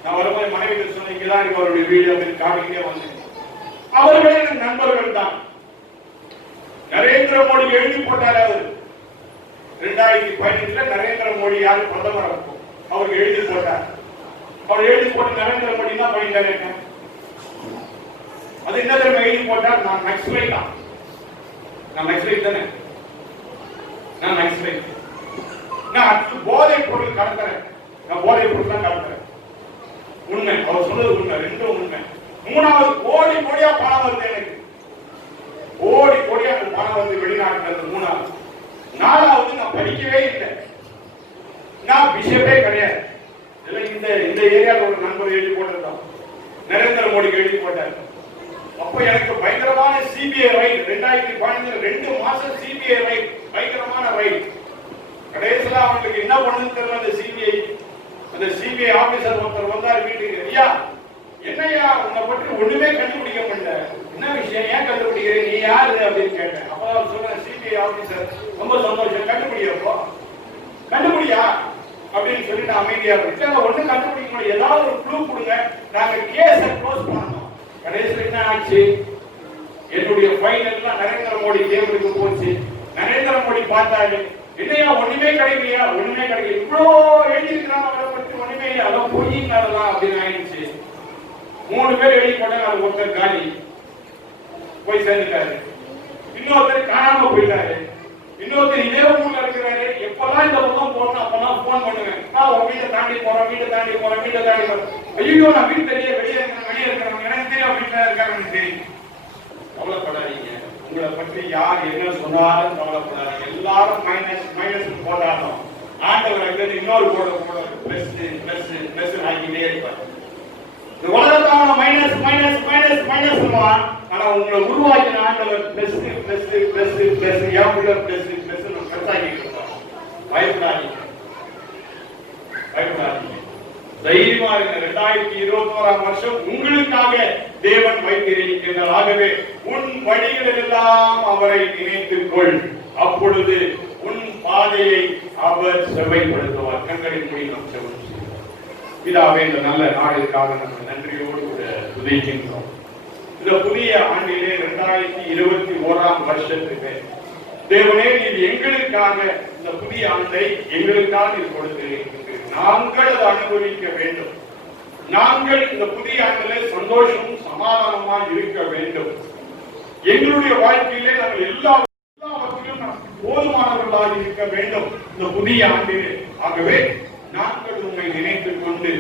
நான் வரும்போது மனைவி சொன்ன, இங்கதான் இருக்கு அவருடைய வீடு அப்படின்னு காட்டிக்கிட்டே வந்தேன். அவர்களே எனக்கு நண்பர்கள் தான். நரேந்திர மோடி எழுதி போட்டார். அவர் 2015 நரேந்திர மோடி யாரு பிரதமர் இருக்கும், அவருக்கு எழுதி போட்டார். அவர் எழுதி போட்டு நரேந்திர மோடி தான் பண்ணிட்டாரு. அது என்ன தெரியுமா எழுதி போட்டார், நான் நக்சலைட் தான். நான் நக்சலைட் தானே, நான் நக்சலைட். நான் போதை பொருள் கடத்துறேன், நான் போதை பொருள் தான் கடத்துறேன். உண்மை, அவர் சொன்னது உண்மை, ரெண்டும் உண்மை. மூணாவது, கோடி கோடியா பணம் வருது எனக்கு, கோடி கோடியா பணம் வந்து வெளிநாட்டுல இருந்து. மூணாவது. நாலாவது, நான் படிக்கவே இல்லை, நான் பிஷப்பே கிடையாது. இந்த இந்த ஏரியாவில் ஒரு நண்பர் எழுதி போட்டிருந்தான், நரேந்திர மோடிக்கு எழுதி போட்டார். அப்ப எனக்கு பயங்கரமான சிபிஐ ரைட், 2015 2 மாசம் சிபிஐ ரைட், பயங்கரமான ரைட். கடைசியில் அவங்களுக்கு என்ன பண்ணுன்னு தெரியல. அந்த சிபிஐ ஆபீசர் ஒருத்தர் வந்தார் வீட்டுக்கு. ஐயா, என்னையா உன்னை பற்றி ஒண்ணுமே கண்டுபிடிக்க முடியல, என்ன விஷயம், ஏன் கண்டுபிடிக்கிறேன், நீ யாரு அப்படின்னு கேட்டேன். அப்பதான் சொல்றேன், சிபிஐ ஆபீசர். ரொம்ப சந்தோஷம், கண்டுபிடிக்கிறப்போ கண்டுபிடியா அப்படின்னு சொல்லிட்டு அமைதியா இருக்கு. ஒண்ணும் கண்டுபிடிக்க முடியும், ஏதாவது ஒரு க்ளூ கொடுங்க, நாங்க கேஸை க்ளோஸ் பண்ணணும். கடைசியில் என்ன ஆச்சு, என்னுடைய ஃபைல் எல்லாம் நரேந்திர மோடி டேபிளுக்கு போச்சு. நரேந்திர மோடி பார்த்தாரு, என்னையா ஒண்ணுமே கிடைக்கலையா, ஒண்ணுமே கிடைக்கல, இவ்வளோ எழுதியிருக்கிறாங்க அவரை பற்றி, ஒண்ணுமே இல்லை, அதான் பொய்யின்னாலதான் அப்படின்னு ஆயிடுச்சு. 3 பேர் எழுதி போட்டாங்க, அது ஒருத்தர் காலி போய் சேர்ந்துட்டாரு, இன்னொருத்தர் காணாம போயிட்டாரு, இன்னொருத்தர் இதே ஊர்ல இருக்கிறாரு. எப்பெல்லாம் இந்த பக்கம் போறோம் அப்பெல்லாம் போன் பண்ணுவேன், நான் உங்க வீட்டை தாண்டி போறேன், வீட்டை தாண்டி போறேன், வீட்டை தாண்டி போறேன். ஐயோ, நான் வீட்டு வெளியே இருக்கிறேன், எனக்கு தெரியும் வீட்டுல இருக்காங்கன்னு தெரியும். கவலைப்படாதீங்க, உங்களை பற்றி யார் என்ன சொன்னாலும் கவலைப்படாதீங்க. எல்லாரும் மைனஸ் போட்டாலும் ஆண்டவர் இன்னொரு போட பிளஸ் பிளஸ் பிளஸ் ஆகிட்டே இருப்பார். இந்த உலகத்தான மைனஸ் மைனஸ் மைனஸ் மைனஸ், ஆனா உங்களை உருவாக்கின ஆண்டவர் பிளஸ் பிளஸ் பிளஸ் பிளஸ் எவ்வளவு பிளஸ் பிளஸ் கட்டாகிட்டு இருப்பார். பயப்படாதீங்க, பயப்படாதீங்க, தைரியமா இருங்க. 2021ஆம் வருஷம் உங்களுக்காக தேவன் வைத்திருக்கிறார். ஆகவே உன் வழிகளில் எல்லாம் அவரை நினைத்துக் கொள், அப்பொழுது உன் பாதையை அவர் செவ்வாய்ப்படுத்துவார். கண்களின் மூடி நாம் செவ்வாய். இதாவே இந்த நல்ல நாளுக்காக நம்ம நன்றியோடு கூட துதிக்கின்றோம். இந்த புதிய ஆண்டிலே 2021ஆம் வருஷத்துக்கு தேவனே, நீர் எங்களுக்காக இந்த புதிய ஆண்டை எங்களுக்காக நீர் கொடுத்திருக்கிறீர்கள். நாங்கள் அதை அனுபவிக்க வேண்டும். நாங்கள் இந்த புதிய ஆண்டிலே சந்தோஷமும் சமாதானமாக இருக்க வேண்டும். எங்களுடைய வாழ்க்கையிலே நாங்கள் எல்லாவற்றிலும் போதுமானவர்களாக இருக்க வேண்டும் இந்த புதிய ஆண்டிலே. ஆகவே நாங்கள் உண்மை நினைத்துக் கொண்டு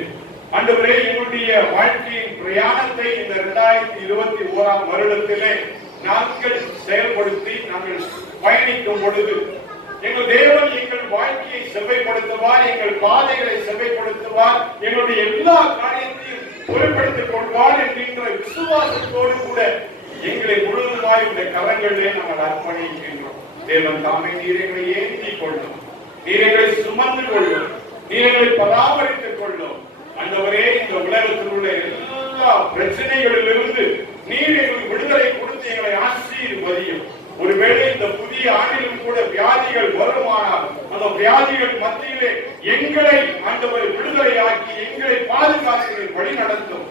ஆண்டவரே, எங்களுடைய வாழ்க்கையின் பிரயாணத்தை இந்த 2021ஆம் வருடத்திலே நாங்கள் செயல்படுத்தி நாங்கள் பயணிக்கும் பொழுது எங்கள் தேவன் எங்கள் வாழ்க்கையை செவ்வைப்படுத்துவார், எங்கள் பாதைகளை செவ்வைப்படுத்துவார், எங்களுடைய எல்லா காரியத்தையும் பொருட்படுத்திக் கொள்வார் என்கின்ற விசுவாசத்தோடு கூட எங்களை முழுவதுமாய் இந்த கரங்களிலே நாங்கள் அர்ப்பணிக்கின்றோம். தேவன் தாமே நீர் எங்களை ஏந்திக் கொள்ளும், நீர் எங்களை சுமந்து கொள்ளும், நீர் எங்களை பராமரித்துக் கொள்ளும். ஆண்டவரே, இந்த உலகத்தில் உள்ள எல்லா பிரச்சனைகளிலிருந்து நீர் எங்களுக்கு விடுதலை கொடுத்து எங்களை ஆசீர்வதியும். ஒருவேளை இந்த புதிய ஆண்டிலும் கூட வியாதிகள் வருமானால் அந்த வியாதிகள் மத்தியிலே எங்களை ஆண்டவர் விடுதலையாக்கி எங்களை பாதுகாத்து வழி நடத்தும்.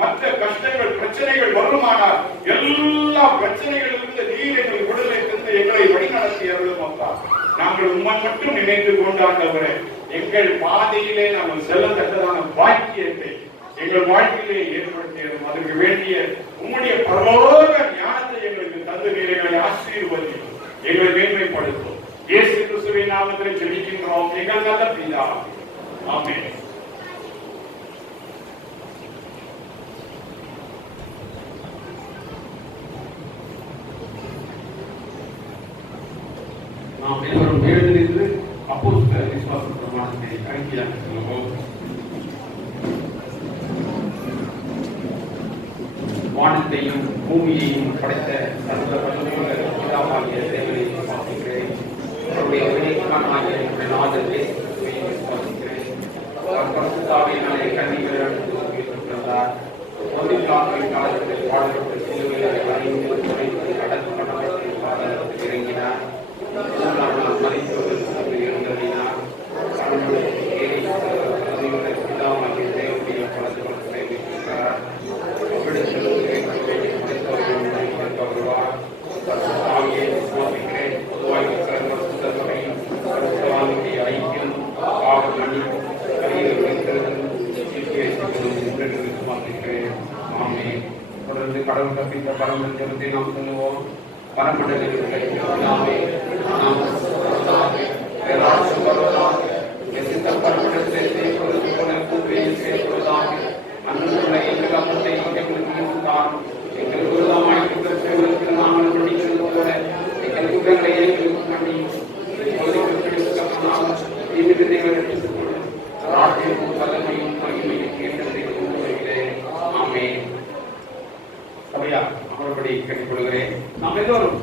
மற்ற கஷ்டங்கள் பிரச்சனைகள் வருமானால் எல்லா பிரச்சனைகளிலிருந்து நீர் எங்களுக்கு விடுதலை தந்து எங்களை வழி நடத்தி அருளும். அப்பா, நாங்கள் உண்மை மட்டும் நினைத்துக் கொண்டாண்டவரே, எங்கள் பாதையிலே நாங்கள் செல்லத்தக்கதான பாக்கியத்தை எங்கள் வாழ்க்கையிலே ஏற்படுத்தியதும் அதற்கு வேண்டிய உம்முடைய பரலோக ஞானத்தை எங்களுக்கு தந்து நீர் எங்களை ஆசீர்வதியும், எங்களை மேன்மைப்படுத்தும். இயேசு கிறிஸ்துவின் நாமத்திலே ஜெபிக்கின்றோம் எங்கள் நல்ல பிதாவே. ஆமென். நாம் எல்லோரும் எழுந்திருந்து அப்போஸ்தலர் விசுவாச பிரமாணத்தை அறிக்கையாக சொல்லுவோம். வானத்தையும் பூமியையும் படைத்த சர்வ வல்லமையுள்ள பிதாவாகிய தேவனை விசுவாசிக்கிறேன். அவருடைய ஒரேமகனாகிய என்னுடைய நாதர் இயேசு கிறிஸ்துவை விசுவாசிக்கிறேன். அவர் பரிசுத்த ஆவியினாலே கன்னிகையால் உயிர்த்தெழுந்தார். ஒன்றில் காலத்தில் பாடப்பட்ட சிலுவையில் அறிந்து கடந்து கடவுளுக்கு பாதத்தில் இறங்கினார். மதிப்பவர்களுக்கு இருந்ததினார். பிதாவாகிய தேவனுடைய பலத்தை வைத்திருக்கிறார். தொடர்ந்து கடவுள் கற்பித்த பரம ஜெபத்தை நாம் சொல்லுவோம். பரமண்டலத்தில் கிடைக்கிறாமே நாம் சொல்வதாக பேராசம் வருவதாக எசித்த பரமண்டலத்தை செய்வது போல கூப்பியில் செய்வதாக அன்றுள்ள எங்கள் அம்மத்தை எங்களுக்கு இருந்தார் எங்களுக்கு விரோதமாக இருக்கிற செய்வதற்கு நாங்கள் படிக்கிறது போல எங்கள் குற்றங்களை எங்களுக்கு பண்ணி வல்லமையும் மகிமையும் கேட்டதை கூறுகிறேன். ஆமென். சபையா அமர்படி கேட்டுக்கொள்கிறேன். நாம் எல்லோரும்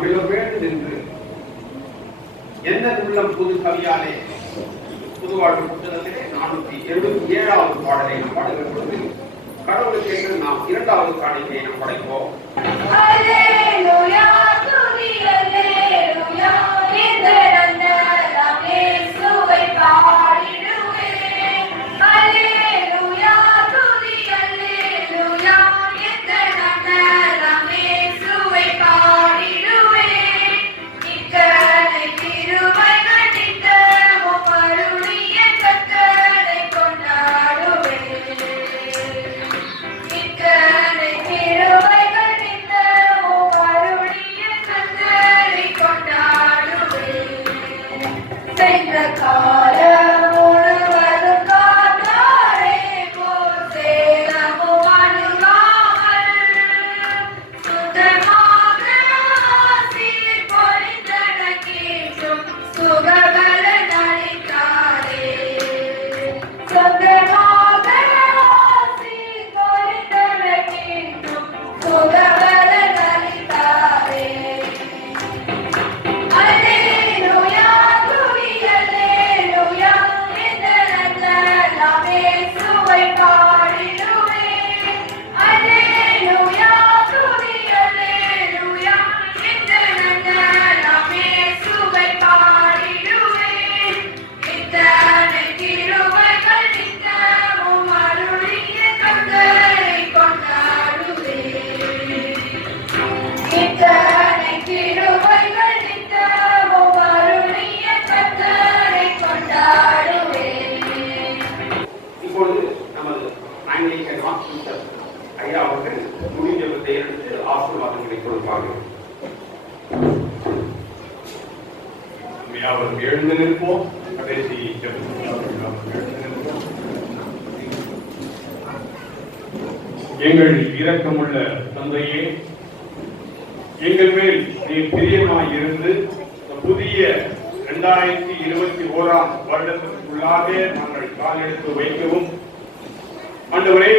வேண்டும் என்று எந்த உள்ளம் புது கவியாலே புதுவாழ்வு புத்தகத்திலே 477வது பாடலை நாம் பாடுகிற பொழுது கடவுளுக்கு என்று நாம் 2வது காணிக்கையை நாம் படைப்போம். அல்லேலூயா துதி அல்லேலூயா இந்தரந்தரம் இயேசுவை பாடிடுவேன். அல்லேலூயா துதி அல்லேலூயா இந்தரந்தரம் இயேசுவை பாடிடுவேன். இக்கரை திருமைகள் நித்தமும் அருளிய கர்த்தரை கொண்டாடுவேன். இக்கரை திருமைகள் நித்தமும் அருளிய கர்த்தரை கொண்டாடுவேன். சென்ற காலம் முழுவதும் காத்தாரே போல் சேதமும் அணுகாமல் சுத்தமாக ஆசீர் பொழிந்தனக்கேற்றும் சுகபலன் அளித்தாரே. சொந்தமாக ஆசீர் பொழிந்தனக்கேற்றும் சுகபலன் அளித்தாரே. அல்லேலூயா துதி அல்லேலூயா இந்தரந்தரம் இயேசுவை பாடிடுவேன். அல்லேலூயா துதி அல்லேலூயா இந்தரந்தரம் இயேசுவை பாடிடுவேன். இத்தனை கிருபைகள் நித்தமும் அருளிய கர்த்தரை கொண்டாடுவேன். இத்தனை கிருபைகள் நித்தமும் அருளிய கர்த்தரை கொண்டாடுவேன். இப்பொழுது நமது ஆங்கிலிக்கன் மாஸ்டர் ஐயா அவர்கள் முடிஞ்சவத்தை எடுத்து ஆசீர்வாதங்களை கொடுப்பார்கள். அவர் எழுந்து நிற்போம். கடைசி ஜெபத்தில் அவர்கள் எழுந்து நிற்போம். எங்கள் இரக்கமுள்ள தந்தையே, எங்கள் மேல் நீ பிரியமாய் இருந்து புதிய 2021 வருடத்திற்குள்ளாக நாங்கள் காலெடுத்து வைக்கவும், ஆண்டவரே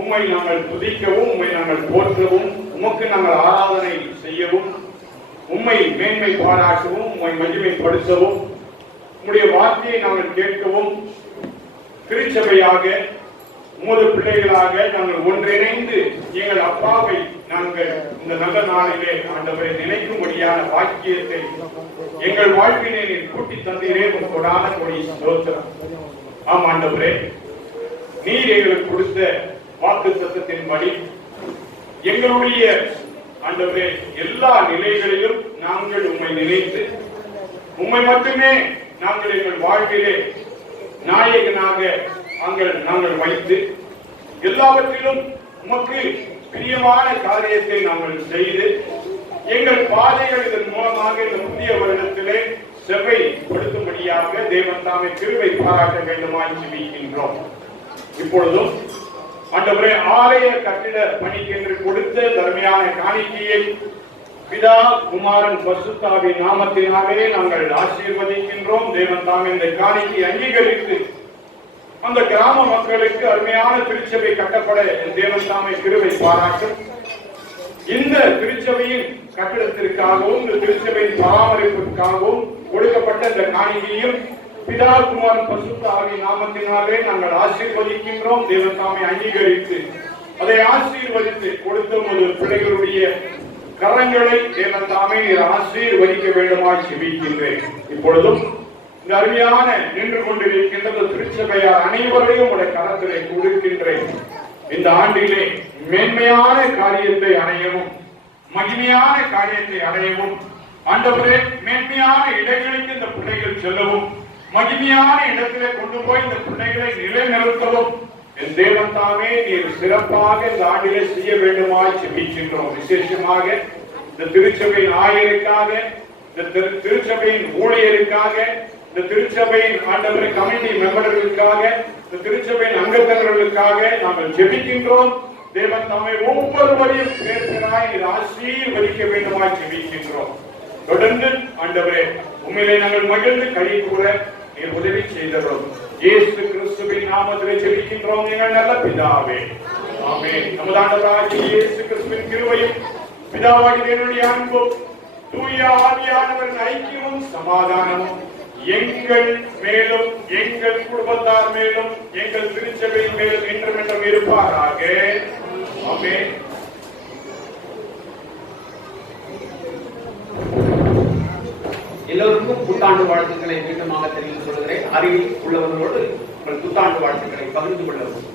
உம்மை நாங்கள் துதிக்கவும், உம்மை நாங்கள் போற்றவும், உமக்கு நாங்கள் ஆராதனை செய்யவும், உம்மை மேன்மை பாராட்டவும், உம்மை மகிமைப்படுத்தவும், உம்முடைய வார்த்தையை நாங்கள் கேட்கவும், திருச்சபையாக உமது பிள்ளைகளாக நாங்கள் ஒன்றிணைந்து எங்கள் அப்பாவை நாங்கள் இந்த நல்ல நாளிலே ஆண்டவரை நினைக்கும்படியான வாக்கியத்தை எங்கள் வாழ்வினை நீர் கூட்டி தந்தீரே. கொடான கொடி ஸ்தோத்திரம். ஆம் ஆண்டவரே, நீர் எங்களுக்கு கொடுத்த வாக்குத்தத்தத்தின்படி எங்களுடைய ஆண்டவரே எல்லா நிலைகளிலும் நாங்கள் உம்மை நினைத்து உம்மை மட்டுமே நாங்கள் எங்கள் வாழ்விலே நாயகனாக நாங்கள் வைத்து எல்லாவற்றிலும் உமக்கு பிரியமான காரியத்தை நாங்கள் செய்து எங்கள் பாதைகள் இதன் மூலமாக இந்த புதிய வருடத்திலே செவ்வைப்படுத்தும்படியாக தேவன் தாமே கிருபை பாராட்ட வேண்டுமாய் ஜெபிக்கின்றோம். இப்பொழுதும் ஆண்டவரே ஆலய கட்டிட பணிக்கென்று கொடுத்த தர்மையான காணிக்கையை பிதா குமாரன் பரிசுத்தாவின் நாமத்தினாலே நாங்கள் ஆசீர்வதிக்கின்றோம். தேவன் தாமே இந்த காணிக்கையை அங்கீகரித்து அந்த கிராம மக்களுக்கு அருமையான திருச்சபை கட்டப்பட தேவன் தாமே கிருபை பாராட்டும். இந்த திருச்சபையின் கட்டிடத்திற்காகவும் இந்த திருச்சபையின் பராமரிப்பிற்காகவும் கொடுக்கப்பட்ட இந்த காணிக்கையும் பிதா குமாரன் பரிசுத்த ஆவியின் நாமத்தினாலே நாங்கள் ஆசீர்வதிக்கின்றோம். தேவன் தாமே அங்கீகரித்து அதை ஆசீர்வதித்து கொடுத்த ஒரு பிள்ளைகளுடைய கரங்களை தேவன் தாமே ஆசீர்வதிக்க வேண்டுமாய் ஜெபிக்கின்றேன். இப்பொழுதும் இந்த அருமையான நின்று கொண்டிருக்கின்ற திருச்சபையார் அனைவரையும் உடைய கரத்திலே கொடுக்கின்றேன். இந்த ஆண்டிலே மேன்மையான காரியத்தை அடையவும், மகிமையான காரியத்தை அடையவும், ஆண்டவரே மேன்மையான இடங்களுக்கு இந்த பிள்ளைகள் செல்லவும், மகிமையான இடத்திலே கொண்டு போய் இந்த பிள்ளைகளை நிலைநிறுத்தவும் என் தேவன் தாமே நீர் சிறப்பாக இந்த ஆண்டிலே செய்ய வேண்டுமாய் ஜெபிக்கின்றோம். விசேஷமாக இந்த திருச்சபையின் ஆயருக்காக, இந்த திருச்சபையின் ஊழியருக்காக, இந்த திருச்சபையின் ஆண்டவரை கமிட்டி மெம்பர்களுக்காக, இந்த திருச்சபையின் அங்கத்தவர்களுக்காக நாங்கள் ஜெபிக்கின்றோம். தேவன் தம்மை ஒவ்வொருவரையும் பேர்களாய் ஆசீர்வதிக்க வேண்டுமாய் ஜெபிக்கின்றோம். தொடர்ந்து ஆண்டவரே உண்மையிலே நாங்கள் மகிழ்ந்து கை கூற நீர் உதவி செய்தோம். இயேசு கிறிஸ்துவின் நாமத்திலே ஜெபிக்கின்றோம் எங்கள் நல்ல பிதாவே, ஆமென். நமது ஆண்டவராகிய இயேசு கிறிஸ்துவின் கிருபையும் பிதாவாகிய தேவனுடைய அன்பும் தூய ஆவியானவரின் ஐக்கியமும் சமாதானமும் எங்கள் மேலும் எங்கள் குடும்பத்தார் மேலும் எங்கள் திருச்சபையின் மேலும் என்றும் இருப்பாராக. ஆமென். எல்லோருக்கும் புத்தாண்டு வாழ்த்துக்களை மீண்டுமாக தெரிவித்துக் கொள்கிறேன். அருகில் உள்ளவர்களோடு உங்கள் புத்தாண்டு வாழ்த்துக்களை பகிர்ந்து கொள்ளவும்.